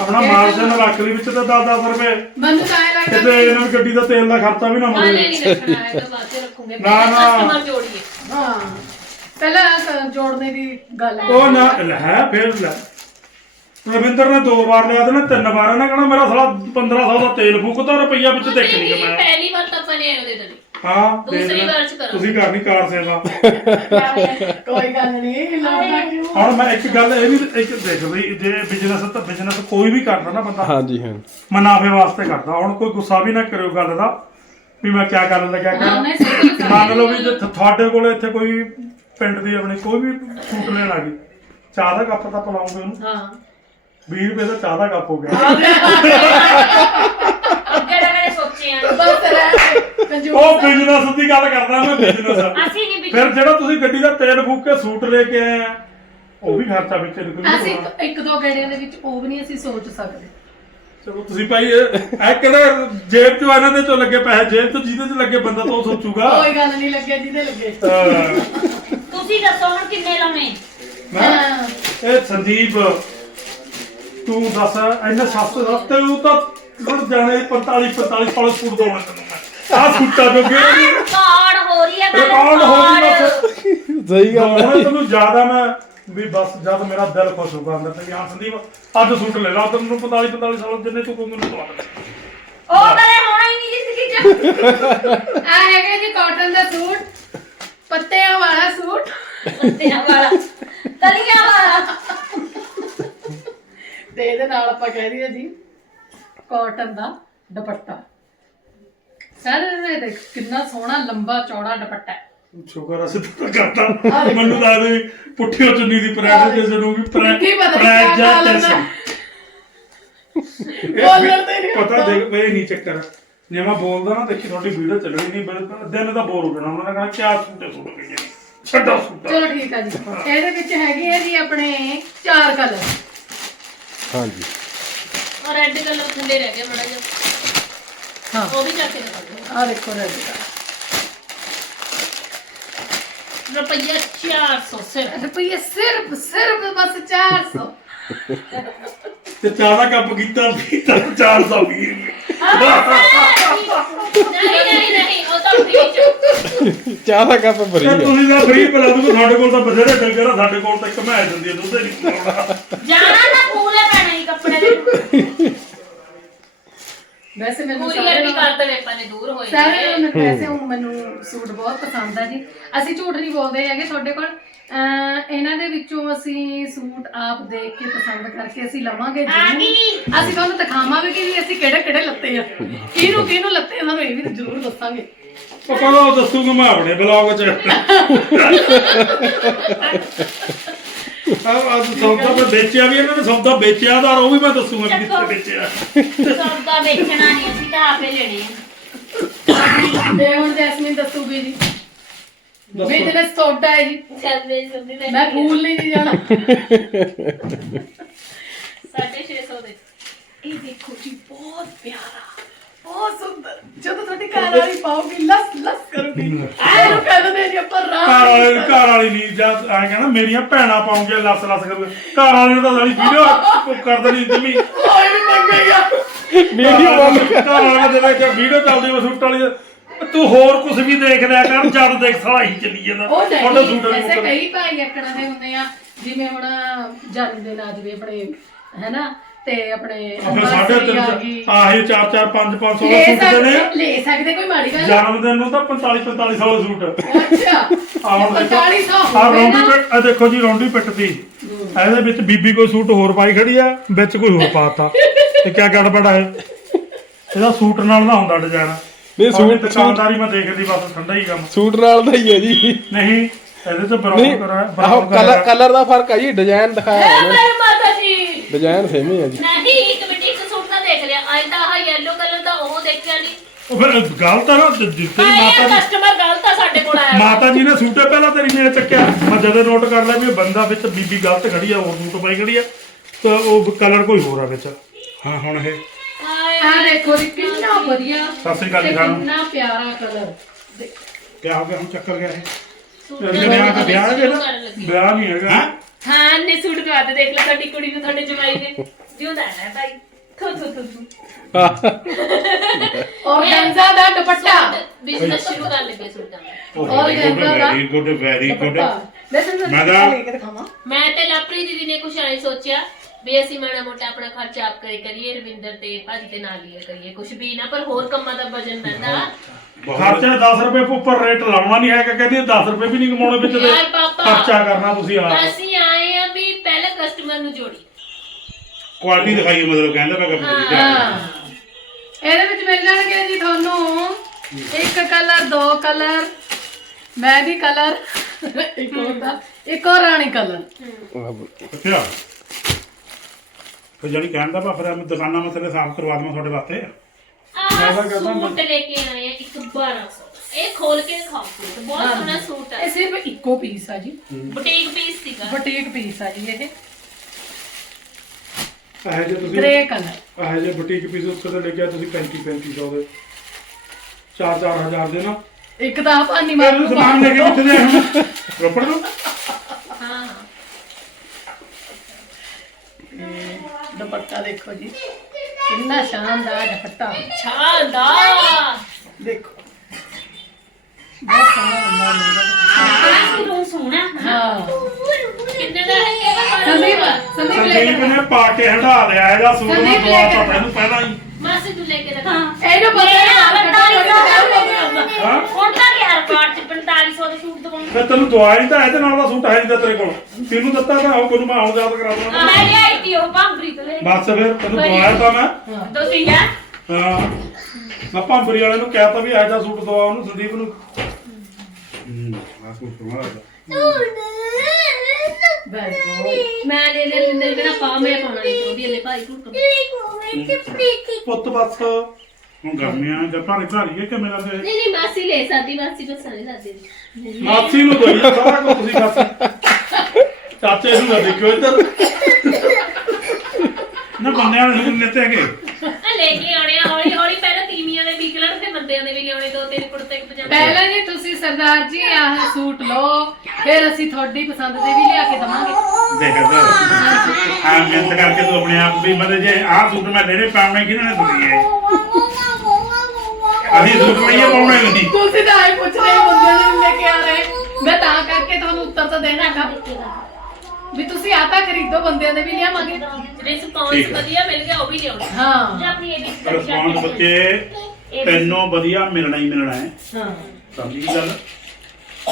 ਆਪਣਾ ਮਾਰਜਨ ਰੱਖ ਲਈ ਵਿੱਚ ਤਾਂ 10-10 ਰੁਪਏ।
ਮੈਨੂੰ ਤਾਂ ਐ ਲੱਗਦਾ
ਇਹਨਾਂ ਨੂੰ ਗੱਡੀ ਦਾ ਤੇਲ ਦਾ ਖਰਚਾ ਵੀ ਨਾ
ਹਾਲੇ
ਮੁੜੇ
ਨਹੀਂ ਰੱਖਣਾ ਹੈ ਤਾਂ ਬਾਅਦ ਚ ਰੱਖੂਗੇ।
ਨਾ, ਨਾ।
ਕਸਟਮਰ ਜੋੜੀਏ।
ਹਾਂ। ਪਹਿਲਾਂ ਜੋੜਨੇ ਦੀ ਗੱਲ ਹੈ।
ਉਹ ਨਾ ਲੈ ਫਿਰ ਲੈ। ਰਵਿੰਦਰ ਨੇ ਦੋ ਵਾਰ ਲਿਆ ਤੇ ਨਾ ਤਿੰਨ ਵਾਰ ਇਹਨੇ ਕਹਣਾ ਮੇਰਾ ਸਾਲਾ 1500 ਦਾ ਤੇਲ ਫੂਕਦਾ ਰੁਪਈਆ ਵਿੱਚ ਦੇਖ ਨਹੀਂ
ਨਹੀਂ,
ਮੈਂ।
ਪਹਿਲੀ ਵਾਰ ਤਾਂ ਆਪਾਂ ਨੇ ਉਹਦੇ ਦਲੀ
ਹਾਂ ਦੇਖ
ਦੂਸਰੀ
ਲੈ।
ਵਾਰ ਚ ਕਰਾਂਗੇ।
ਤੁਸੀਂ ਕਰਨੀ ਕਾਰ ਸੇਵਾ।
ਕੋਈ ਗੱਲ ਨਹੀਂ ਲੱਗਦਾ ਕਿਉਂ?
ਹੁਣ ਮੈਂ ਇੱਕ ਗੱਲ ਇਹ ਵੀ ਇੱਕ ਦੇਖ ਬਈ ਜੇ ਬਿਜ਼ਨਸ ਤਾਂ ਬਿਜ਼ਨਸ ਕੋਈ ਵੀ ਕਰਦਾ ਨਾ ਬੰਦਾ
ਹਾਂਜੀ ਹਾਂ।
ਮੁਨਾਫੇ ਵਾਸਤੇ ਕਰਦਾ। ਹੁਣ ਕੋਈ ਗੁੱਸਾ ਵੀ ਨਾ ਕਰਿਓ ਗੱਲ ਦਾ ਵੀ ਮੈਂ ਕਿਆ ਕਰਨ ਲੱਗਿਆ
ਹਾਂ, ਸਹੀ।
ਮੰਨ ਲਓ ਵੀ ਜੇ ਤੁਹਾਡੇ ਕੋਲ ਇੱਥੇ ਕੋਈ ਪਿੰਡ ਦੀ ਆਪਣੀ ਕੋਈ ਵੀ ਸੂਟ ਲੈਣ ਆ ਗਈ ਚਾਹ ਦਾ ਕੱਪ ਤਾਂ ਪਿਲਾਉਂਗੇ ਉਹਨੂੰ।
ਹਾਂ।
20 ਰੁਪਏ ਦਾ ਚਾਹ ਦਾ ਕੱਪ ਹੋ ਗਿਆ।
ਅੱਗੇ ਤਾਂ ਸੋਚਿਆ
ਬਸ ਰਹਿ ਕੰਜੂਸ
ਉਹ ਬਿਜ਼ਨਸ ਦੀ ਗੱਲ ਕਰਦਾ ਮੈਂ ਬਿਜ਼ਨਸ
ਅਸੀਂ ਨਹੀਂ
ਫਿਰ ਜਿਹੜਾ ਤੁਸੀਂ ਗੱਡੀ ਦਾ ਤੇਲ ਫੂਕ ਕੇ ਸੂਟ ਲੈ ਕੇ ਆਏ ਆ ਉਹ ਵੀ ਖਰਚਾ ਵਿੱਚ ਨਿਕਲ
ਅਸੀਂ
ਜੂਗਾ
ਇੱਕ- ਇੱਕ ਦੋ ਗੇੜਿਆਂ ਦੇ ਵਿੱਚ ਉਹ ਵੀ ਨਹੀਂ ਅਸੀਂ ਸੋਚ ਸਕਦੇ।
ਚਲੋ ਤੁਸੀਂ ਭਾਈ ਇਹ ਇਹ ਕਿਹੜਾ ਜੇਬ ਚੋਂ ਇਹਨਾਂ ਦੇ ਚੋਂ ਲੱਗੇ ਪੈਸੇ? ਜੇਬ ਤੋਂ ਜਿਹਦੇ ਚ ਲੱਗੇ ਬੰਦਾ ਤਾਂ ਉਹ ਸੋਚੂਗਾ।
ਕੋਈ ਗੱਲ ਨਹੀਂ ਲੱਗਿਆ ਜਿਹਦੇ ਲੱਗੇ।
ਅਹ
ਤੁਸੀਂ ਦੱਸੋ ਹੁਣ ਕਿੰਨੇ ਲਾਉਣੇ
ਮੈਂ?
ਹਾਂ।
ਇਹ ਸੰਦੀਪ ਤੂੰ ਦੱਸ ਇੰਨੇ ਸਸਤੇ ਸਸਤੇ ਉਹ ਤਾਂ ਲੜ ਜਾਣੇ 45 45 ਸਾਲ ਸੂਟ ਦੋਣਾ ਤੈਨੂੰ ਮੈਂ ਆ ਸੂਟਾਂ ਜੋਗੇ
ਰਿਕਾਰਡ ਹੋ ਰਹੀ ਹੈ ਗੱਲ
ਰਿਕਾਰਡ ਹੋ ਗਈ। ਬਸ।
ਸਹੀ ਗੱਲ ਹੈ।
ਹੁਣ ਤੈਨੂੰ ਜ਼ਿਆਦਾ ਮੈਂ ਵੀ ਬਸ ਜਦ ਮੇਰਾ ਦਿਲ ਖੁਸ਼ ਹੋਊਗਾ ਅੰਦਰ ਤੇ ਵੀ ਹਾਂ ਸੰਦੀਪ ਅੱਜ ਸੂਟ ਲੈ ਲਾ ਤੈਨੂੰ 45 45 ਸਾਲ ਜਿੰਨੇ ਤੂੰ ਮੈਨੂੰ ਦੇ।
ਉਹ ਕਦੇ ਹੋਣਾ ਹੀ ਨਹੀਂ ਜ਼ਿੰਦਗੀ ਚ
ਆ ਹੈਗਾ ਜੀ ਕਾਟਨ ਦਾ ਸੂਟ ਪੱਤਿਆਂ ਵਾਲਾ ਸੂਟ।
ਕੁੱਤਿਆਂ ਵਾਲਾ ਤਲੀਆਂ ਵਾਲਾ।
ਤੇ ਇਹਦੇ ਨਾਲ ਆਪਾਂ ਕਹਿ ਦਈਏ ਜੀ ਕਾਟਨ ਦਾ ਦੁਪੱਟਾ। ਸਰ ਇਹ ਦੇਖ ਕਿੰਨਾ ਸੋਹਣਾ ਲੰਬਾ ਚੌੜਾ ਦੁਪੱਟਾ ਹੈ।
ਸ਼ੁਕਰ ਅਸੀਂ ਤਾਂ ਕਰਤਾ। ਮੈਨੂੰ ਤਾਂ ਇਹਦੀ ਪੁੱਠੀ ਚੁੰਨੀ ਦੀ ਪ੍ਰੈਡ ਤੇ ਜਦੋਂ ਵੀ
ਕੀ ਪਤਾ
ਪ੍ਰੈਡ
ਕਿਆ
ਜਾਂ
ਲੈਂਦਾ।
ਟੈਂਸ਼ਨ
ਬੋਲਣ ਤੇ ਨਹੀਂ
ਪਤਾ ਦੇਖ ਇਹ ਨਹੀਂ ਚੱਕਰ। ਜੇ ਮੈਂ ਬੋਲਦਾ ਨਾ ਦੇਖੀ ਤੁਹਾਡੀ ਵੀਡੀਓ ਚੱਲਣੀ ਨਹੀਂ ਬਿਲਕੁਲ ਦਿਨ ਦਾ ਬੋਰ ਹੋ ਜਾਣਾ ਉਹਨਾਂ ਨੇ ਕਹਣਾ ਕਿਆ ਸੂਟੇ ਸੂਟ ਗਈ ਛੱਡੋ ਸੂਟ।
ਚਲੋ ਠੀਕ ਆ ਜੀ। ਇਹਦੇ ਵਿੱਚ ਹੈਗੇ ਆ ਜੀ ਆਪਣੇ ਚਾਰ ਕਲਰ
ਹਾਂਜੀ।
ਔਰ ਰੈੱਡ ਕਲਰ ਥੱਲੇ ਰਹਿ ਗਿਆ ਮੜਾ ਜਿਹਾ।
ਹਾਂ।
ਉਹ ਵੀ ਦਿਖਾ ਦਿਓ।
ਆ ਦੇਖੋ ਰੈਡ
ਰੁਪਈਆ 400 ਸਿਰ
ਰੁਪਈਏ ਸਿਰਫ ਸਿਰਫ ਬਸ 400
ਤੇ ਚਾਹ ਦਾ ਕੱਪ ਕੀਤਾ ਵੀ ਤਾਂ 400 ਵੀ।
ਨਹੀਂ ਨਹੀਂ ਨਹੀਂ ਉਹ ਤਾਂ
ਚਾਹ ਦਾ ਕੱਪ ਭਰੀ
ਤੇ
ਆ।
ਤੁਸੀਂ ਤਾਂ ਫ੍ਰੀ ਪਿਲਾ ਦੂਗੇ ਸਾਡੇ ਕੋਲ ਤਾਂ ਬਥੇਰੇ ਡੰਗਰ ਆ ਸਾਡੇ ਕੋਲ ਤਾਂ ਇੱਕ ਮੈਂ ਜਾਂਦੀ ਹੈ ਦੁੱਧ ਨਹੀਂ
ਜਾਣਾ ਤਾਂ ਪੂਲੇ ਪੈਣਾ ਹੀ ਕੱਪੜੇ ਦੇ
ਵੈਸੇ ਮੈਨੂੰ
ਪੂਰੀ
ਸਾਰੇ
ਵੀ ਕਰ ਦੇਵੇ ਆਪਾਂ ਨੇ ਦੂਰ ਹੋਏ
ਸਾਰੇ ਮੈਨੂੰ ਵੈਸੇ ਹੁਣ ਮੈਨੂੰ ਸੂਟ ਬਹੁਤ ਪਸੰਦ ਆ ਜੀ। ਅਸੀਂ ਝੂਠ ਨਹੀਂ ਬੋਲਦੇ ਹੈਗੇ ਤੁਹਾਡੇ ਕੋਲ। ਅਹ ਇਹਨਾਂ ਦੇ ਵਿੱਚੋਂ ਅਸੀਂ ਸੂਟ ਆਪ ਦੇਖ ਕੇ ਪਸੰਦ ਕਰਕੇ ਅਸੀਂ ਲਵਾਂਗੇ ਜ਼ਰੂਰ। ਅਸੀਂ ਤੁਹਾਨੂੰ ਦਿਖਾਵਾਂਗੇ ਕਿ ਵੀ ਅਸੀਂ ਕਿਹੜੇ ਕਿਹੜੇ ਲੱਤੇ ਆ। ਕਿਹਨੂੰ ਕਿਹਨੂੰ ਲੱਤੇ ਆ ਸਾਨੂੰ ਇਹ ਵੀ ਜ਼ਰੂਰ ਦੱਸਾਂਗੇ।
ਉਹ ਕਹਿੰਦਾ ਉਹ ਦੱਸੂਗਾ ਮੈਂ ਆਪਣੇ ਬਲੌਗ 'ਚ। ਅੱਜ ਸੌਦਾ ਮੈਂ ਵੇਚਿਆ ਵੀ ਇਹਨਾਂ ਨੇ ਸੌਦਾ ਵੇਚਿਆ ਦਾ ਉਹ ਵੀ ਮੈਂ ਦੱਸੂਗਾ ਵੀ ਕਿੱਥੇ ਵੇਚਿਆ।
ਸੌਦਾ ਵੇਚਣਾ ਨਹੀਂ ਅਸੀਂ ਤਾਂ ਆਪੇ ਲੈਣੇ
ਤੇ ਹੁਣ ਜੈਸਮੀਨ ਦੱਸੂਗੀ ਜੀ। ਵੀ ਤੇਰੇ ਸੋਡਾ ਹੈ ਜੀ
ਚੱਲ ਮੈਂ ਸੁਣਦੀ ਮੈਂ।
ਫੂਲ ਨਹੀਂ ਜੀ ਜਾਣਾ।
650 ਦੇ।
ਇਹ ਦੇਖੋ ਜੀ ਬਹੁਤ ਪਿਆਰਾ। ਬਹੁਤ ਸੁੰਦਰ। ਜਦੋਂ ਤੁਹਾਡੀ ਘਰ ਵਾਲੀ ਪਾਉਗੀ ਲਸ ਲਸ ਕਰੂਗੀ। ਕਹਿੰਦੇ ਨੇ ਜੀ ਆਪਾਂ
ਘਰ
ਰਾਮ
ਵਾਲੇ ਨੂੰ ਘਰ ਵਾਲੀ ਨਹੀਂ ਜਦ ਐ ਕਹਿੰਦਾ ਮੇਰੀਆਂ ਭੈਣਾਂ ਪਾਉਂਗੇ ਲੱਸ ਲੱਸ ਕਰਕੇ ਘਰ ਵਾਲੇ ਨੂੰ ਤਾਂ ਸਾਡੀ ਵੀਡੀਓ ਕਰ ਦੇਣੀ ਜਮੀ
ਕੋਈ ਵੀ ਮੰਗੇਗਾ
ਮੇਰੀ ਮੰਗ
ਘਰ ਵਾਲੇ ਦੇ ਵਿੱਚ ਵੀਡੀਓ ਚੱਲਦੀ ਵਾ ਸੂਟ ਵਾਲੀ ਤੂੰ ਹੋਰ ਕੁਝ ਵੀ ਦੇਖ ਲਿਆ ਕਰ ਜਦ ਦੇਖ ਸਲਾਈ ਚੱਲੀ ਜਾਂਦਾ।
ਉਹ
ਤੁਹਾਡੇ
ਨਹੀਂ
ਸੂਟ ਨੂੰ
ਐਸੇ ਕਈ ਭਾਈ ਆਕੜਾਂ ਦੇ ਹੁੰਦੇ ਆ ਜਿਵੇਂ ਹੁਣ ਜਨਮ ਦਿਨ ਆ ਜਵੇ ਆਪਣੇ ਹੈਨਾ? ਤੇ ਆਪਣੇ
ਆਪਣੇ ਸਾਢੇ
anniversary ਆ ਗਈ।
ਤਿੰਨ ਆਹੇ 4 4 5 500
ਲੈ
ਦਾ ਸੂਟ ਦੇ ਨੇ
ਲੈ ਸਕਦੇ ਕੋਈ ਮਾੜੀ ਗੱਲ?
ਜਨਮ ਦਿਨ ਨੂੰ ਤਾਂ 45 45 ਵਾਲਾ ਸੂਟ।
ਅੱਛਾ।
ਆਹ ਹੁਣ ਦੇਖੋ
4500
ਆ
ਹੋਵੇ
ਰੌਂਡੀ
ਨਾ।
ਪਿੱਟ ਆ ਦੇਖੋ ਜੀ ਰੌਂਡੀ ਪਿੱਟ ਦੀ ਇਹਦੇ ਵਿੱਚ ਬੀਬੀ ਕੋਈ ਸੂਟ ਹੋਰ ਪਾਈ ਖੜੀ ਆ ਵਿੱਚ ਕੋਈ ਹੋਰ ਪਾਤਾ ਤੇ ਕਿਆ ਗੜਬੜ ਆ ਇਹ? ਇਹਦਾ ਸੂਟ ਨਾਲ ਦਾ ਹੁੰਦਾ ਡਿਜ਼ਾਈਨ
ਨਹੀਂ
ਸੂਟ
ਸੂਟ ਸੂਟ
ਦੁਕਾਨਦਾਰੀ ਮੈਂ ਦੇਖਦੀ ਬਸ ਠੰਡਾ ਹੀ ਕੰਮ।
ਸੂਟ ਨਾਲ ਦਾ ਹੀ ਹੈ ਜੀ।
ਨਹੀਂ ਇਹਦੇ ਚ
ਨਹੀਂ
ਬਰਾਊਨ ਕਰਾ
ਆਹੋ ਕਲਰ ਕਲਰ ਦਾ ਫ਼ਰਕ ਆ ਜੀ ਡਿਜ਼ਾਈਨ ਦਿਖਾਇਆ
ਐ
ਉਹਨੇ
ਮੇਰੇ ਮਾਤਾ ਜੀ।
ਡਿਜ਼ਾਈਨ ਸੇਮ ਹੀ ਆ ਜੀ।
ਨਹੀਂ ਇੱਕ ਮਿੰਟ ਇੱਕ ਸੂਟ ਤਾਂ ਦੇਖ ਲਿਆ। ਅੱਜ ਤਾਂ ਆਹ ਯੈਲੋ ਕਲਰ ਦਾ ਉਹ ਦੇਖਿਆ ਨਹੀਂ।
ਉਹ ਫਿਰ ਗਲਤ ਆ ਨਾ ਜਿ- ਮਾਤਾ ਜੀ।
ਕਸਟਮਰ ਗਲਤ ਆ ਸਾਡੇ ਕੋਲ ਆਇਆ।
ਮਾਤਾ ਜੀ ਨੇ ਸੂਟੇ ਪਹਿਲਾਂ ਤੇਰੀ ਮੇਰੇ ਚੱਕਿਆ। ਮੈਂ ਜਦੋਂ ਨੋਟ ਕਰ ਲਿਆ ਵੀ ਇਹ ਬੰਦਾ ਵਿੱਚ ਬੀਬੀ ਗਲਤ ਖੜੀ ਆ ਹੋਰ ਸੂਟ ਪਾਈ ਖੜੀ ਆ ਤਾਂ ਉਹ ਕਲਰ ਕੋਈ ਹੋਰ ਆ ਵਿੱਚ। ਹਾਂ ਹੁਣ ਇਹ।
ਆ ਦੇਖੋ ਜੀ ਕਿੰਨਾ ਵਧੀਆ।
ਸਤਿ ਸ੍ਰੀ ਅਕਾਲ
ਤੇ
ਜੀ ਸਾਰਿਆਂ ਨੂੰ।
ਕਿੰਨਾ ਪਿਆਰਾ ਕਲਰ
ਕਿਆ ਹੋ ਗਿਆ ਹੁਣ ਚੱਕਰ ਗਿਆ ਇਹ?
ਸੂਟ
ਮੇਰੇ ਨਾਲ ਤਾਂ ਵਿਆਹ ਹੈ
ਸ਼ੁਰੂ ਕਰਨ ਲੱਗੀ।
ਵਿਆਹ ਨਹੀਂ ਹੈਗਾ।
ਹਾਂ? ਨੇ ਸੂਟ ਦਵਾ ਦੇ ਦੇਖ ਲੈ ਤੁਹਾਡੀ ਕੁੜੀ ਨੂੰ ਤੁਹਾਡੇ ਜਮਾਈ ਨੇ। ਜਿਉਂਦਾ ਹੈ ਭਾਈ। ਥੂ ਥੂ ਥੂ ਥੂ।
ਔਰਗੈਂਜ਼ਾ ਦਾ ਦੁਪੱਟਾ।
ਬਿਜ਼ਨਸ ਸ਼ੁਰੂ ਕਰਨ ਲੱਗੇ ਸੂਟਾਂ ਦਾ
ਔਰਗੈਂਜ਼ਾ ਦਾ
very good very good
dupatta. ਦੇਖੋ
ਮੈਂ
ਮੈਂ
ਤਾਂ-
ਲੈ ਕੇ ਦਿਖਾਵਾਂ।
ਮੈਂ ਤੇ ਲਾਪਰੀ ਦੀਦੀ ਨੇ ਕੁਛ ਐ ਸੋਚਿਆ ਵੀ ਅਸੀਂ ਮਾੜਾ ਮੋਟਾ ਆਪਣਾ ਖਰਚਾ ਆਪ ਕਰੇ ਕਰੀਏ ਰਵਿੰਦਰ ਤੇ ਭਾਜੀ ਤੇ ਨਾਲ ਲਿਆ ਕਰੀਏ ਕੁਛ ਵੀ ਨਾ ਪਰ ਹੋਰ ਕੰਮਾਂ ਦਾ ਵਜਨ ਪੈਂਦਾ
ਖਰਚਾ 10 ਰੁਪਏ ਤੋਂ ਉੱਪਰ ਰੇਟ ਲਾਉਣਾ ਨਹੀਂ ਹੈਗਾ ਕਹਿੰਦੀ 10 ਰੁਪਏ ਵੀ ਨਹੀਂ ਕਮਾਉਣੇ ਵਿੱਚ ਦੇ
ਯਾਰ ਪਾਪਾ
ਖਰਚਾ ਕਰਨਾ ਤੁਸੀਂ ਆਪ।
ਅਸੀਂ ਆਏ ਆ ਵੀ ਪਹਿਲੇ ਕਸਟਮਰ ਨੂੰ ਜੋੜੀ।
ਕੁਆਲਿਟੀ ਦਿਖਾਈ ਮਤਲਬ ਕਹਿੰਦਾ ਮੈਂ ਕੰਪਨੀ
ਹਾਂ। ਇਹਦੇ ਵਿੱਚ ਮਿਲ ਜਾਣਗੇ ਜੀ ਤੁਹਾਨੂੰ ਇੱਕ ਕਲਰ ਦੋ ਕਲਰ ਮਹਿੰਦੀ ਕਲਰ ਇੱਕ ਹੋਰ ਦਾ ਇੱਕ ਹੋਰ ਰਾਣੀ ਕਲਰ
ਅੱਛਾ। ਫਿਰ ਜਾਨੀ ਕਹਿੰਦਾ ਪਾ ਫਿਰ ਮੈਂ ਦੁਕਾਨਾਂ ਮੈਂ ਤੇਰੇ ਸਾਫ਼ ਕਰਵਾ ਦਵਾਂ ਤੁਹਾਡੇ ਵਾਸਤੇ।
ਆਹ ਸੂਟ ਲੈ ਕੇ ਆਏ ਆ ਇੱਕ 1200 ਇਹ ਖੋਲ ਕੇ ਦਿਖਾਓ ਸੂਟ। ਬਹੁਤ ਸੋਹਣਾ ਸੂਟ
ਇਹ
ਹੈ
ਸਿਰਫ ਇੱਕੋ ਪੀਸ ਆ ਜੀ।
ਬੁਟੀਕ ਪੀਸ ਸੀਗਾ।
ਬੁਟੀਕ ਪੀਸ ਆ ਜੀ ਇਹ।
ਇਹ ਜੇ ਤੁਸੀਂ
ਗ੍ਰੇ ਕਲਰ
ਇਹ ਜੇ ਬੁਟੀਕ ਪੀਸ ਉੱਤੇ ਤੇ ਲੱਗਿਆ ਤੁਸੀਂ 35 3500 ਦੇ। 4 4000 ਦੇ ਨਾ।
ਇੱਕ ਤਾਂ ਭਾਨੀ
ਮੈਨੂੰ
ਮਾਰੂ
ਸਮਾਨ ਲੈ ਕੇ ਕਿੱਥੇ ਦੇ ਹੁਣ ਰੋਪੜ ਨੂੰ।
ਹਾਂ। ਹਾਂ।
ਦੁਪੱਟਾ ਦੇਖੋ ਜੀ। ਕਿੰਨਾ ਸ਼ਾਨਦਾਰ ਦੁਪੱਟਾ।
ਸ਼ਾਨਦਾਰ।
ਦੇਖੋ। ਬਹੁਤ ਸੋਹਣਾ ਹੁੰਦਾ
ਆਹ ਸੂਟ ਸੋਹਣਾ।
ਹਾਂ।
ਕਿੰਨੇ ਦਾ? ਹੈ
ਸੰਦੀਪ ਸੰਦੀਪ
ਨੇ ਪਾ ਕੇ ਹੰਡਾ ਲਿਆ ਇਹਦਾ ਸੂਟ ਮੈਂ
ਸੰਦੀਪ
ਦਵਾ
ਲੈ ਕੇ
ਤਾ ਇਹਨੂੰ ਪਹਿਲਾਂ ਹੀ।
ਮਾਸੀ ਤੂੰ ਲੈ ਕੇ ਦਿਖਾ
ਇਹਨੂੰ ਪਤਾ
ਇਹ
ਹੈ
ਅੜਤਾਲੀ ਸੌ ਦਾ
ਹਾਂ।
ਹੁਣ ਤਾਂ ਯਾਰ ਕਾਰਡ ਚ 4500 ਦੇ ਸੂਟ ਦਵਾਉਂ
ਫਿਰ ਤੈਨੂੰ ਦਵਾਈ ਤਾਂ ਇਹਦੇ ਨਾਲ ਦਾ ਸੂਟ ਹੈ ਨਹੀਂ ਤੇਰੇ ਕੋਲ। ਤੈਨੂੰ ਦਿੱਤਾ ਤਾਂ ਉਹ ਕੋਲ ਮੈਂ ਆਉਂ ਯਾਦ ਕਰਾ ਦਵਾਂ
ਆਹ ਲਿਆਈ ਤੀ ਉਹ ਭਾਂਬਰੀ ਤੋਂ ਲੈ
ਬਸ ਫਿਰ ਤੈਨੂੰ ਦਵਾਇਆ ਤਾਂ ਮੈਂ।
ਤੁਸੀਂ ਯਾ
ਹਾਂ। ਮੈਂ ਭਾਂਬਰੀ ਵਾਲੇ ਨੂੰ ਕਹਿ ਤਾ ਵੀ ਇਹਦਾ ਸੂਟ ਦਵਾ ਉਹਨੂੰ ਸੰਦੀਪ ਨੂੰ।
ਹੂੰ। ਆ ਸੂਟ ਸੋਹਣਾ ਲੱਗਦਾ
ਵੈਰੀ ਗੁੱਡ
ਮੈਂ ਲੈ ਲੈ ਲਿੰਦਰ ਕਿਹੜਾ ਪਾ ਮੈਂ ਪਾਉਣਾ ਨਹੀਂ ਚਾਹੁੰਦੀ ਇਹਨੇ ਭਾਈ ਤੂੰ
ਪੁੱਤ ਬਸ।
ਹੁਣ ਗਰਮੀਆਂ ਜਾਂ ਭਾਰੀ ਭਾਰੀ ਹੈ ਕਿ ਮੇਰਾ ਤੇ।
ਨਹੀਂ ਨਹੀਂ ਮਾਸੀ ਲੈ ਸਾਦੀ ਮਾਸੀ ਤੋਂ ਸਾਰੇ ਲਾਦੇ ਦੀ
ਮਾਸੀ ਨੂੰ ਦੋਈ ਸਾਰਾ ਕੁਝ ਤੁਸੀਂ ਮਾਸੀ ਚਾਚੇ ਨੂੰ ਨਾ ਦੇਖਿਓ ਇੱਧਰ।
ਨਾ ਬੰਦਿਆਂ ਨੂੰ ਲੈਤੇ ਹੈਗੇ?
ਆ ਲੈ ਕੇ ਆਉਣੇ ਆ ਹੌਲੀ ਹੌਲੀ ਪਹਿਲਾਂ ਤੀਵੀਆਂ ਦੇ ਲੈਣ ਵੀ ਲਿਆਉਣੇ ਦੋ ਤਿੰਨ ਕੁੜਤੇ ਇੱਕ ਪਜਾਮੇ।
ਪਹਿਲਾਂ ਜੀ ਤੁਸੀਂ ਸਰਦਾਰ ਜੀ ਆਹ ਸੂਟ ਲਓ ਫਿਰ ਅਸੀਂ ਤੁਹਾਡੀ ਪਸੰਦ ਦੇ ਵੀ ਲਿਆ ਕੇ ਦਵਾਂਗੇ।
ਦੇਖ ਇੱਧਰ ਆ ਮਿਹਨਤ ਕਰਕੇ ਤੂੰ ਆਪਣੇ ਆਪ ਵੀ ਮਤਲਬ ਜੇ। ਆਹ ਸੂਟ ਮੈਂ ਜਿਹੜੇ ਪਾਉਣੇ ਕਿਹਨਾਂ ਨੇ ਸੁਣੀ ਹੈ ਅਸੀਂ ਸੂਟ ਲਈਏ ਪਾਉਣੇ ਨਹੀਂ
ਤੁਸੀਂ। ਤਾਂ ਆਏ ਪੁੱਛ ਰਹੇ ਹੋ, ਬੰਦਿਆਂ ਨੂੰ ਲੈ ਕੇ ਆ ਰਹੇ। ਮੈਂ ਤਾਂ ਕਰਕੇ ਤੁਹਾਨੂੰ ਉੱਤਰ ਤਾਂ ਦੇਣਾ ਹੈ ਵੀ ਤੁਸੀਂ ਆ ਤਾਂ ਖਰੀਦੋ ਬੰਦਿਆਂ ਦੇ ਵੀ ਲਿਆਵਾਂਗੇ।
ਰਿਸਪੌਂਸ
ਠੀਕ ਹੈ।
ਵਧੀਆ ਮਿਲ ਗਿਆ ਉਹ ਵੀ ਲਿਆਉਣੇ
ਹਾਂ।
ਆਪਣੀ ਇਹ ਵੀ
ਰਿਸਪੌਂਸ ਬੱਚੇ ਤੈਨੂੰ ਵਧੀਆ ਮਿਲਣਾ ਹੀ ਮਿਲਣਾ ਹੈ।
ਹਾਂ।
ਸਮਝੀ ਗੱਲ?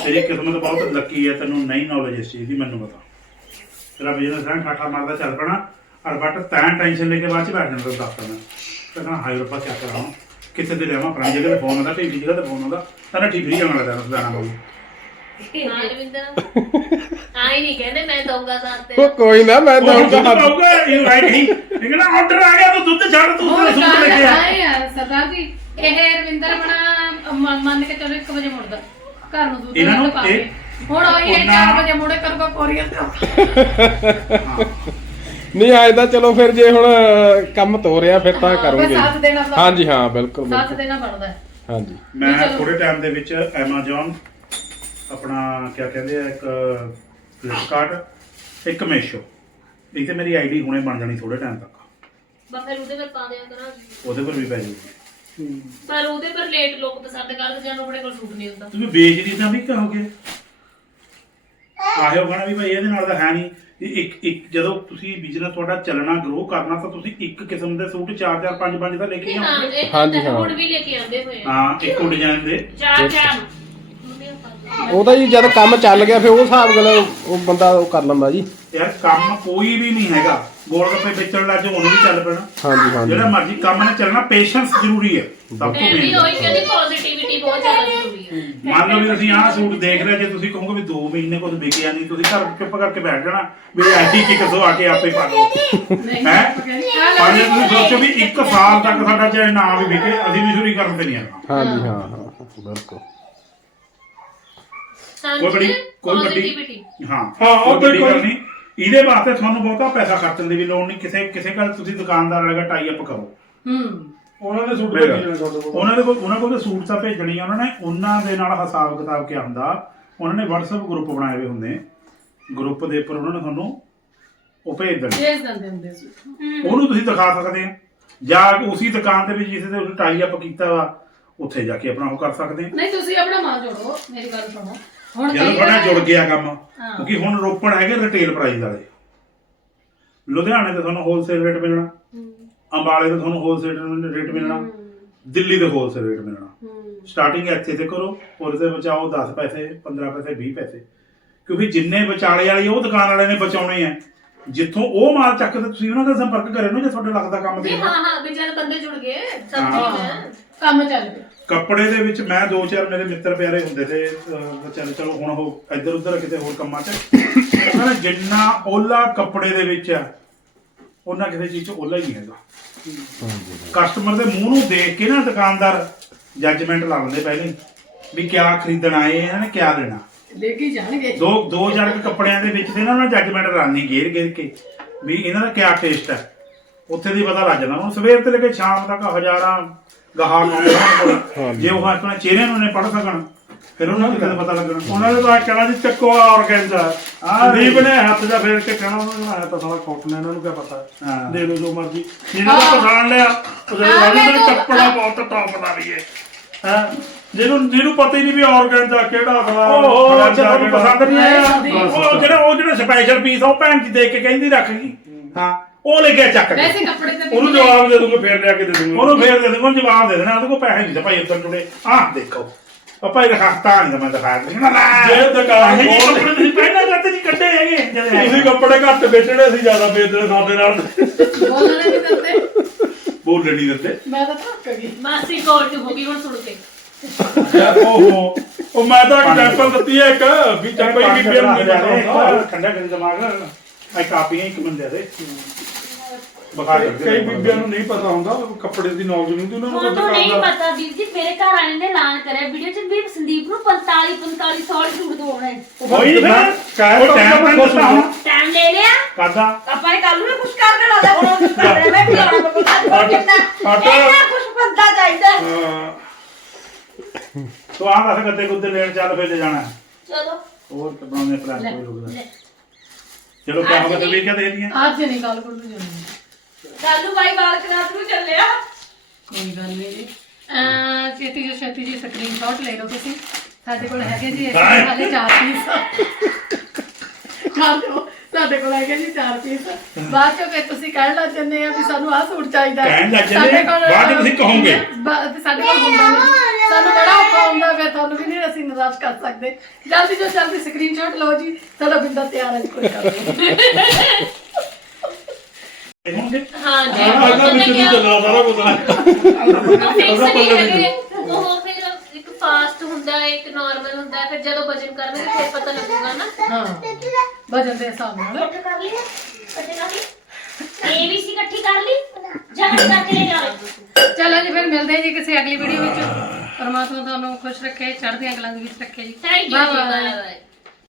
ਤੇਰੀ ਕਿਸਮਤ ਬਹੁਤ ਲੱਕੀ ਹੈ ਤੈਨੂੰ ਨਹੀਂ ਨੌਲੇਜ ਇਸ ਚੀਜ਼ ਦੀ ਮੈਨੂੰ ਪਤਾ। ਤੇਰਾ ਬਿਜ਼ਨਸ ਹੈ ਠਾਠਾ ਮਾਰਦਾ ਚੱਲ ਪਣਾ। ਅਰ ਬਟ ਤੈਂ ਟੈਨਸ਼ਨ ਲੈ ਕੇ ਬਾਅਦ ਚ ਬੈਠ ਤੈਨੂੰ ਦੱਸਦਾ ਮੈਂ ਕਹਿੰਦਾ ਹਾਈ ਰੱਬਾ ਕੀ ਕਰਾਂ? ਕਿੱਥੇ ਤੇ ਰਹਿਵਾਂ ਪੁਰਾਣੀ ਜਗ੍ਹਾ ਤੇ ਫੋਨ ਆਉਂਦਾ ਢੀਵੀ ਜਗ੍ਹਾ ਤੇ ਫੋਨ ਆਉਂਦਾ। ਤੈਨੂੰ ਠੀਕ ਨਹੀਂ ਜਾਣਾ ਲੱਗਦਾ ਸੁਧਾਰਨਾ ਬਾਬੂ
ਹਾਂ ਰਵਿੰਦਰ ਆਈ ਨਹੀਂ ਕਹਿੰਦੇ ਮੈਂ ਦਊਂਗਾ ਸਾਥ
ਉਹ
ਤੇ
ਕੋਈ ਨਾ ਮੈਂ
ਦੁੱਧ
ਦਊਂਗਾ
ਪਾਊਗਾ ਯੂ ਰਾਈਟ ਹੀ ਇਹ ਕਹਿੰਦਾ ਆਰਡਰ ਆ ਗਿਆ ਤੂੰ ਦੁੱਧ ਛੱਡ ਤੂੰ ਤਾਂ ਸੂਟ ਲੈ ਕੇ ਆ।
ਸਰਦਾਰ ਜੀ। ਇਹ ਰਵਿੰਦਰ ਬਣਾ ਮ- ਮੰਨ ਕੇ ਚਲੋ 1 ਵਜੇ ਮੁੜਦਾ। ਘਰ ਨੂੰ ਦੁੱਧ
ਇਹਨਾਂ ਨੂੰ ਇਹ-
ਹੁਣ ਉਹ ਇਹ
ਉਹਨਾਂ-
4 ਵਜੇ ਮੁੜੇ ਕਰੂਗਾ ਕੋਰੀਅਰ ਤੇ
ਨਹੀਂ ਆਏ ਤਾਂ ਚਲੋ ਫਿਰ ਜੇ ਹੁਣ ਕੰਮ ਤੋਰਿਆ ਫਿਰ ਤਾਂ
ਹਾਂ,
ਕਰੂੰਗੇ।
ਫਿਰ ਸਾਥ ਦੇਣਾ ਤਾਂ-
ਹਾਂਜੀ ਹਾਂ ਬਿਲਕੁਲ
ਸਾਥ
ਬਿਲਕੁਲ।
ਦੇਣਾ ਬਣਦਾ। ਹੈ
ਹਾਂਜੀ।
ਮੈਂ
ਚਲੋ।
ਥੋੜੇ ਟਾਈਮ ਦੇ ਵਿੱਚ Amazon ਆਪਣਾ ਕੀ ਕਹਿੰਦੇ ਆ ਇੱਕ ਫਲਿੱਪਕਾਰਟ ਇੱਕ ਮੇਸ਼ੋ ਇਹ ਤੇ ਮੇਰੀ ਆਈਡੀ ਹੁਣੇ ਬਣ ਜਾਣੀ ਥੋੜੇ ਟਾਈਮ ਤੱਕ।
ਬਸ ਫਿਰ ਉਹਦੇ ਪਰ ਪਾ ਦਿਆ ਕਰਾਂਗੇ
ਉਹਦੇ ਪਰ ਵੀ ਪੈ ਜਾਊਗੀ।
ਪਰ ਉਹਦੇ ਪਰ ਲੇਟ ਲੋਕ ਪਸੰਦ ਕਰਦੇ ਜਾਂ ਆਪਣੇ ਕੋਲ ਸੂਟ ਨਹੀਂ ਹੁੰਦਾ
ਤੁਸੀਂ ਵੇਚਦੀ ਤਾਂ ਵੀ ਕਹੋਗੇ ਆਹੇ ਉਹ ਕਹਣਾ ਵੀ ਭਾਈ ਇਹਦੇ ਨਾਲ ਤਾਂ ਹੈ ਨਹੀਂ। ਇਹ ਇੱਕ ਇੱਕ ਜਦੋਂ ਤੁਸੀਂ ਬਿਜ਼ਨਸ ਤੁਹਾਡਾ ਚੱਲਣਾ ਗਰੋ ਕਰਨਾ ਤਾਂ ਤੁਸੀਂ ਇੱਕ ਕਿਸਮ ਦੇ ਸੂਟ 4 4 5 5 ਤਾਂ ਲੈ ਕੇ ਹੀ
ਹਾਂ
ਆਓਗੇ
ਇਹ
ਹਾਂਜੀ, ਹਾਂ।
ਹੁਣ ਵੀ ਲੈ ਕੇ ਆਉਂਦੇ ਹੋਏ ਆ।
ਹਾਂ ਇੱਕੋ ਡਿਜ਼ਾਈਨ ਦੇ।
ਚਾਰ ਚਾਰ।
ਮੰਮੀ ਆਪਾਂ ਨੂੰ।
ਉਹਦਾ ਜੀ ਜਦ ਕੰਮ ਚੱਲ ਗਿਆ ਫਿਰ ਉਹ ਹਿਸਾਬ ਨਾਲ ਉਹ ਬੰਦਾ ਉਹ ਕਰ ਲੈਂਦਾ ਜੀ।
ਯਾਰ ਕੰਮ ਕੋਈ ਵੀ ਨਹੀਂ ਹੈਗਾ। ਗੋਲ ਗੱਪੇ ਵੇਚਣ ਲੱਗ ਜਾਓ ਉਹਨੂੰ ਵੀ ਚੱਲ ਪੈਣਾ।
ਹਾਂਜੀ ਹਾਂਜੀ।
ਜਿਹੜਾ ਮਰਜ਼ੀ ਕੰਮ ਨੇ ਚੱਲਣਾ ਪੇਸ਼ੈਂਸ ਜ਼ਰੂਰੀ ਹੈ। ਸਭ ਤੋਂ
ਮੈਂ ਵੀ
ਮੇਨ
ਉਹੀ ਕਹਿੰਦੀ ਪੋਜ਼ਿਟਿਵਿਟੀ ਬਹੁਤ ਜ਼ਿਆਦਾ ਜ਼ਰੂਰੀ ਹੈ।
ਮੰਨ ਲਓ ਵੀ ਤੁਸੀਂ ਆਹ ਸੂਟ ਦੇਖ ਰਹੇ ਜੇ ਤੁਸੀਂ ਕਹੋਗੇ ਵੀ 2 ਮਹੀਨੇ ਕੁਝ ਵਿਕਿਆ ਨਹੀਂ ਤੁਸੀਂ ਘਰ ਚੁੱਪ ਕਰਕੇ ਬੈਠ ਜਾਣਾ ਵੀ ਐਸੀ ਕੀ ਕਸੋ ਆ ਕੇ ਆਪੇ ਪਾ ਲਓ।
ਨਹੀਂ
ਹੈ? ਪਰ ਜੇ ਤੁਸੀਂ ਸੋਚੋ ਵੀ 1 ਸਾਲ ਤੱਕ ਸਾਡਾ ਚਾਹੇ ਨਾ ਵੀ ਵਿਕੇ ਅਸੀਂ ਵੀ ਸ਼ੁਰੂ ਕਰਨ ਤੇ ਨਹੀਂ ਆਣਾ
ਹਾਂਜੀ ਹਾਂ ਹਾਂ ਹਾਂ, ਬਿਲਕੁਲ
ਕੋਈ ਬੜੀ ਕੋਈ ਵੱਡੀ
ਪੋਜ਼ਿਟਿਵਿਟੀ
ਹਾਂ
ਹਾਂ, ਉਹ
ਕੋਈ ਨਹੀਂ। ਇਹਦੇ ਵਾਸਤੇ ਤੁਹਾਨੂੰ ਬਹੁਤਾ ਪੈਸਾ ਖਰਚਣ ਦੀ ਵੀ ਲੋੜ ਨਹੀਂ। ਕਿਸੇ ਕਿਸੇ ਗੱਲ ਤੁਸੀਂ ਦੁਕਾਨਦਾਰ ਵਾਲਾ ਟਾਈ ਅਪ ਕਰੋ।
ਹੂੰ।
ਉਹਨਾਂ ਦੇ ਸੂਟ। ਭੇਜਣੇ ਤੁਹਾਡੇ ਕੋਲ।
ਉਹਨਾਂ ਦੇ ਕੋਲ ਉਹਨਾਂ ਕੋਲ ਤਾਂ ਸੂਟ ਤਾਂ ਭੇਜਣੀ ਆ। ਉਹਨਾਂ ਨੇ ਉਹਨਾਂ ਦੇ ਨਾਲ ਹਿਸਾਬ ਕਿਤਾਬ ਕਿਆ ਹੁੰਦਾ? ਉਹਨਾਂ ਨੇ WhatsApp ਗਰੁੱਪ ਬਣਾਏ ਹੋਏ ਹੁੰਦੇ। ਗਰੁੱਪ ਦੇ ਉੱਪਰ ਉਹਨਾਂ ਨੇ ਤੁਹਾਨੂੰ ਉਹ ਭੇਜ ਦੇਣੇ।
ਭੇਜ ਦਿੰਦੇ ਹੁੰਦੇ ਸੀ
ਉਹਨੂੰ ਤੁਸੀਂ ਦਿਖਾ ਸਕਦੇ ਆ। ਜਾਂ ਉਸੇ ਦੁਕਾਨ ਤੇ ਵੀ ਜਿਸ ਦੇ ਟਾਈ ਅਪ ਕੀਤਾ ਵਾ ਉੱਥੇ ਜਾ ਕੇ ਆਪਣਾ ਉਹ ਕਰ ਸਕਦੇ ਆ।
ਨਹੀਂ ਤੁਸੀਂ ਆਪਣਾ ਮਾਂ ਜੋੜੋ। ਮੇਰੀ ਗੱਲ ਸੁਣੋ। ਹੁਣ
ਜਦੋਂ
ਕਈ
ਜੁੜ ਗਿਆ ਕੰਮ
ਹਾਂ।
ਕਿਉਂਕਿ ਹੁਣ ਰੋਪੜ ਹੈਗੇ ਰਿਟੇਲ ਪ੍ਰਾਈਸ ਵਾਲੇ। ਲੁਧਿਆਣੇ ਤੇ ਤੁਹਾਨੂੰ ਹੋਲਸੇਲ ਰੇਟ ਮਿਲਣਾ। ਅੰਬਾਲੇ ਤੇ ਤੁਹਾਨੂੰ ਹੋਲਸੇਲ ਰੇਟ ਮਿਲਣਾ। ਦਿੱਲੀ ਤੇ ਹੋਲਸੇਲ ਰੇਟ ਮਿਲਣਾ। ਸਟਾਰਟਿੰਗ ਇੱਥੇ ਤੇ ਕਰੋ ਉਹਦੇ ਤੇ ਬਚਾਓ 10 ਪੈਸੇ 15 ਪੈਸੇ 20 ਪੈਸੇ। ਕਿਉਂਕਿ ਜਿੰਨੇ ਵਿਚਾਲੇ ਵਾਲੀ ਉਹ ਦੁਕਾਨ ਵਾਲੇ ਨੇ ਬਚਾਉਣੇ ਆ। ਜਿੱਥੋਂ ਉਹ ਮਾਲ ਚੱਕ ਕੇ ਤੁਸੀਂ ਉਹਨਾਂ ਨਾਲ ਸੰਪਰਕ ਕਰੇ ਨਾ ਜੇ ਤੁਹਾਡੇ ਲੱਗਦਾ ਕੰਮ
ਨਹੀਂ
ਦੇਖਣਾ
ਹਾਂ ਹਾਂ ਵੀ ਜਦ ਬੰਦੇ ਜੁੜ ਗਏ ਸਭ। ਠੀਕ ਹੈ।
ਕੰਮ ਚੱਲ ਪਿਆ।
ਕੱਪੜੇ ਦੇ ਵਿੱਚ ਮੈਂ ਦੋ ਚਾਰ ਮੇਰੇ ਮਿੱਤਰ ਪਿਆਰੇ ਹੁੰਦੇ ਤੇ ਚੱਲ ਚਲੋ ਹੁਣ ਉਹ ਇੱਧਰ ਉੱਧਰ ਕਿਤੇ ਹੋਰ ਕੰਮਾਂ 'ਚ। ਉਹਨਾਂ ਨੇ ਜਿੰਨਾ ਓਲਾ ਕੱਪੜੇ ਦੇ ਵਿੱਚ ਆ ਉਹਨਾਂ ਕਿਸੇ ਚੀਜ਼ 'ਚ ਓਲਾ ਹੀ ਨਹੀਂ ਹੈਗਾ। ਕਸਟਮਰ ਦੇ ਮੂੰਹ ਨੂੰ ਦੇਖ ਕੇ ਨਾ ਦੁਕਾਨਦਾਰ ਜੱਜਮੈਂਟ ਲਾ ਲੈਂਦੇ ਪਹਿਲੇ ਹੀ ਵੀ ਕਿਆ ਖਰੀਦਣ ਆਏ ਆ, ਇਹਨਾਂ ਨੇ ਕਿਆ ਲੈਣਾ।
ਲੈ ਕੇ ਜਾਣਗੇ।
ਦੋ ਦੋ ਕੁ ਕੱਪੜਿਆਂ ਦੇ ਵਿੱਚ ਤੇ ਨਾ ਉਹਨਾਂ ਜੱਜਮੈਂਟ ਰਾਨੀ ਗੇਰ ਗੇਰ ਕੇ ਵੀ ਇਹਨਾਂ ਦਾ ਕਿਆ ਟੇਸਟ ਹੈ ਉੱਥੇ ਦੀ ਪਤਾ ਲੱਗ ਜਾਂਦਾ ਹੁਣ ਸਵੇਰ ਤੋਂ ਲੈ ਕੇ ਸ਼ਾਮ ਤੱਕ ਹਜ਼ਾਰਾਂ ਉਹਨਾਂ ਕੋਲ। ਜੇ ਉਹ ਆਪਣੇ ਚਿਹਰੇ ਨੂੰ ਨੇ ਪੜ ਸਕਣ ਫਿਰ ਉਹਨਾਂ ਨੂੰ ਕਿਤੇ ਪਤਾ ਲੱਗਣਾ?
ਉਹਨਾਂ ਨੇ ਤਾਂ ਕਹਿਣਾ ਜੀ ਚੱਕੋ ਆਰਗੈਂਜਾ
ਆਹ
ਦੀਪ ਨੇ ਹੱਥ ਜਾ ਫੇਰ ਕੇ ਕਹਿਣਾ ਉਹਨਾਂ ਨੂੰ ਆਇਆ ਤਾਂ ਸਾਲਾ ਕੋਟ ਨੇ ਇਹਨਾਂ ਨੂੰ ਕੀ ਪਤਾ। ਦੇ ਲਓ ਜੋ ਮਰਜ਼ੀ। ਜਿਹਨੇ ਪਛਾਣ ਲਿਆ ਉਹ ਜਿਹੜੇ
ਹਾਂ,
ਵਾਲੀ
ਮੈਂ
ਦਾ ਕੱਪੜਾ ਬਹੁਤ ਟੌਪ ਦਾ ਵੀ ਹੈ ਹੈ? ਜਿਹਨੂੰ ਜਿਹਨੂੰ ਪਤਾ ਹੀ ਨਹੀਂ ਵੀ ਆਰਗੈਂਜਾ ਕਿਹੜਾ ਅਗਲਾ
ਉਹ ਤੁਹਾਨੂੰ ਪਸੰਦ ਨਹੀਂ ਆਇਆ। ਉਹ ਜਿਹੜਾ ਉਹ ਜਿਹੜਾ ਸਪੈਸ਼ਲ ਪੀਸ ਉਹ ਭੈਣ ਜੀ ਦੇਖ ਕੇ ਕਹਿੰਦੀ ਰੱਖ ਗਈ। ਹਾਂ। ਉਹ ਲੈ ਕੇ ਚੱਕ ਕੇ।
ਵੈਸੇ ਕੱਪੜੇ ਤੇ
ਉਹਨੂੰ ਜਵਾਬ ਦੇ ਦੂੰਗਾ ਫੇਰ ਲਿਆ ਕੇ ਦੇ ਦੂੰਗਾ।
ਉਹਨੂੰ ਫੇਰ ਦੇ ਦੂੰਗਾ ਜਵਾਬ ਦੇ ਦੇਣਾ ਉਹਦੇ ਕੋਲ ਪੈਸੇ ਨਹੀਂ ਤੇ ਭਾਈ ਉੱਤਰ ਜੁੜੇ ਆਹ ਦੇਖੋ ਉਹ ਭਾਈ ਰਖਾਤਾ ਨਹੀਂ ਮੈਂ ਨਹੀਂ ਨਾ ਲੈ
ਜੇ ਦੁਕਾਨ
ਇਹ ਕੱਪੜੇ ਤੁਸੀਂ ਪਹਿਲਾਂ ਜਦ ਨਹੀਂ ਕੱਢੇ ਹੈਗੇ। ਜਦੋਂ ਆਏ।
ਤੁਸੀਂ ਕੱਪੜੇ ਘੱਟ ਵੇਚਣੇ ਸੀ ਜ਼ਿਆਦਾ ਵੇਚਦੇ ਸਾਡੇ ਨਾਲ।
ਬੋਲਣੇ ਨਹੀਂ ਦਿੰਦੇ
ਬੋਲ ਨਹੀਂ ਦਿੰਦੇ
ਮੈਂ ਤਾਂ ਥੱਕ ਗਈ।
ਮਾਸੀ ਕੋਲ ਹੋ ਗਈ ਹੁਣ ਸੁਣ ਕੇ।
ਓਹੋ। ਉਹ ਮੈਂ ਤਾਂ ਐਗਜ਼ਾਮਪਲ ਦਿੱਤੀ ਹੈ ਇੱਕ ਵੀ ਚੱਲ ਕੋਈ ਬੀਬੀਆਂ ਨੂੰ ਨਹੀਂ ਪਤਾ ਹੁੰਦਾ
ਠੰਡਾ ਕਰ ਦਿਮਾਗ ਆ ਕਾਪੀਆਂ ਇੱਕ ਬੰਦੇ ਦੇ। ਬਖਾ
ਕਈ ਕਈ ਬੀਬੀਆਂ ਨੂੰ ਨਹੀਂ ਪਤਾ ਹੁੰਦਾ ਕੱਪੜੇ ਦੀ ਨੌਲੇਜ ਨਹੀਂ ਹੁੰਦੀ ਉਹਨਾਂ ਨੂੰ
ਤੁਹਾਨੂੰ ਨਹੀਂ
ਦੁਕਾਨਦਾਰ
ਪਤਾ ਵੀਰ ਜੀ ਮੇਰੇ ਘਰ ਵਾਲੇ ਨੇ ਐਲਾਨ ਕਰਿਆ ਵੀਡੀਓ ਚ ਵੀ ਸੰਦੀਪ ਨੂੰ 45 45 ਸਾਲ ਸੂਟ ਦਵਾਉਣਾ ਹੈ।
ਕੋਈ ਨਾ
ਕਹਿ
ਉਹ ਟਾਈਮ ਨਾਲ ਦੱਸਣਾ ਹੁਣ।
ਟਾਈਮ ਲੈ ਲਿਆ?
ਕਰਦਾ।
ਆਪਾਂ ਨੇ ਕੱਲ ਨੂੰ ਕੁਝ ਕਰ ਦੇਣਾ ਉਹਦਾ ਹੁਣ ਕੁਝ ਕਰ ਰਿਹਾ ਮੈਂ ਵੀ ਆਉਣਾ ਕਿੰਨਾ
ਆਟਾ-
ਇੰਨਾ ਕੁਝ ਬੰਦਾ ਚਾਹੀਦਾ ਹੈ।
ਹਾਂ,
ਤੂੰ ਆਹ ਦੱਸ ਗੱਦੇ ਗੁੱਦੇ ਲੈਣ ਚੱਲ ਫਿਰ ਲੈ ਜਾਣਾ। ਹੈ।
ਚਲੋ।
ਹੋਰ ਬਣਾਉਣੇ ਪਲਾਨ ਕੋਈ ਰੁਕਦਾ ਚਲੋ ਕਿਆ ਹੋ ਗਿਆ ਤਬੀਰ ਕਿਆ ਦੇ ਦੀਆਂ
ਅੱਜ ਨਹੀਂ ਗੱਲ ਕੋਲ ਨੂੰ
ਕਾਲੂ ਬਾਈ ਬਾਲਕ ਰਾਤ ਨੂੰ ਚੱਲਿਆ।
ਕੋਈ ਗੱਲ ਨਹੀਂ ਜੀ। ਅਹ ਛੇਤੀ ਜਿਹੀ ਛੇਤੀ ਜੀ ਸਕਰੀਨਸ਼ਾਟ ਲੈ ਲਓ ਤੁਸੀਂ। ਸਾਡੇ ਕੋਲ ਹੈਗੇ ਜੀ ਇਸ। ਵਾਲੇ ਚਾਰ ਪੀਸ ਕਰ ਦਿਓ ਸਾਡੇ ਕੋਲ ਹੈਗੇ ਜੀ ਚਾਰ ਪੀਸ ਬਾਅਦ ਚੋਂ ਫਿਰ ਤੁਸੀਂ ਕਹਿਣ ਲੱਗ ਜੰਨੇ ਆ ਵੀ ਸਾਨੂੰ ਆਹ ਸੂਟ ਚਾਹੀਦਾ ਹੈ।
ਕਹਿਣ ਲੱਗ ਜਾਂਦੇ
ਸਾਡੇ ਕੋਲ-
ਬਾਅਦ ਚ ਤੁਸੀਂ ਕਹੋਗੇ।
ਬਾ- ਤੇ ਸਾਡੇ ਕੋਲ ਹੁੰਦਾ ਨਹੀਂ। ਸਾਨੂੰ ਬੜਾ ਔਖਾ ਹੁੰਦਾ ਫਿਰ ਤੁਹਾਨੂੰ ਵੀ ਨਹੀਂ ਅਸੀਂ ਨਿਰਾਸ਼ ਕਰ ਸਕਦੇ। ਜਲਦੀ ਤੋਂ ਜਲਦੀ ਸਕਰੀਨਸ਼ਾਟ ਲਓ ਜੀ। ਸਾਡਾ ਬਿੰਦਾ ਤਿਆਰ ਹੈ ਜੀ, ਕੋਈ ਗੱਲ ਨਹੀਂ।
ਇਹ ਹੋਣਗੇ
ਹਾਂ ਜੀ
ਇਹਦਾ ਵਿੱਚ ਨਹੀਂ ਚੱਲਣਾ ਸਾਰਾ ਕੁਝ
ਫਿਕਸ ਨਹੀਂ ਹੈਗੇ ਉਹ ਫਿਰ ਇੱਕ ਫਾਸਟ ਹੁੰਦਾ ਹੈ ਇੱਕ ਨਾਰਮਲ ਹੁੰਦਾ ਹੈ ਫਿਰ ਜਦੋਂ ਵਜਨ ਕਰਨਗੇ ਫਿਰ ਪਤਾ ਲੱਗੂਗਾ ਨਾ।
ਹਾਂ ਵਜਨ ਦੇ ਹਿਸਾਬ ਨਾਲ।
ਇਕੱਠੇ ਕਰ ਲਈ ਇਕੱਠੇ ਕਰ ਲਈ ਏਬੀਸੀ ਇਕੱਠੀ ਕਰ ਲਈ ਜਗੜ ਕਰਕੇ ਲੈ ਜਾਓ
ਚਲੋ ਜੀ ਫਿਰ ਮਿਲਦੇ ਹਾਂ ਜੀ ਕਿਸੇ ਅਗਲੀ ਵੀਡੀਓ ਵਿੱਚ। ਪਰਮਾਤਮਾ ਤੁਹਾਨੂੰ ਖੁਸ਼ ਰੱਖੇ ਚੜ੍ਹਦੀਆਂ ਕਲਾਂ ਦੇ ਵਿੱਚ ਰੱਖੇ ਜੀ।
ਥੈਂਕ ਯੂ
Bye
ਜੀ
bye.
Bye bye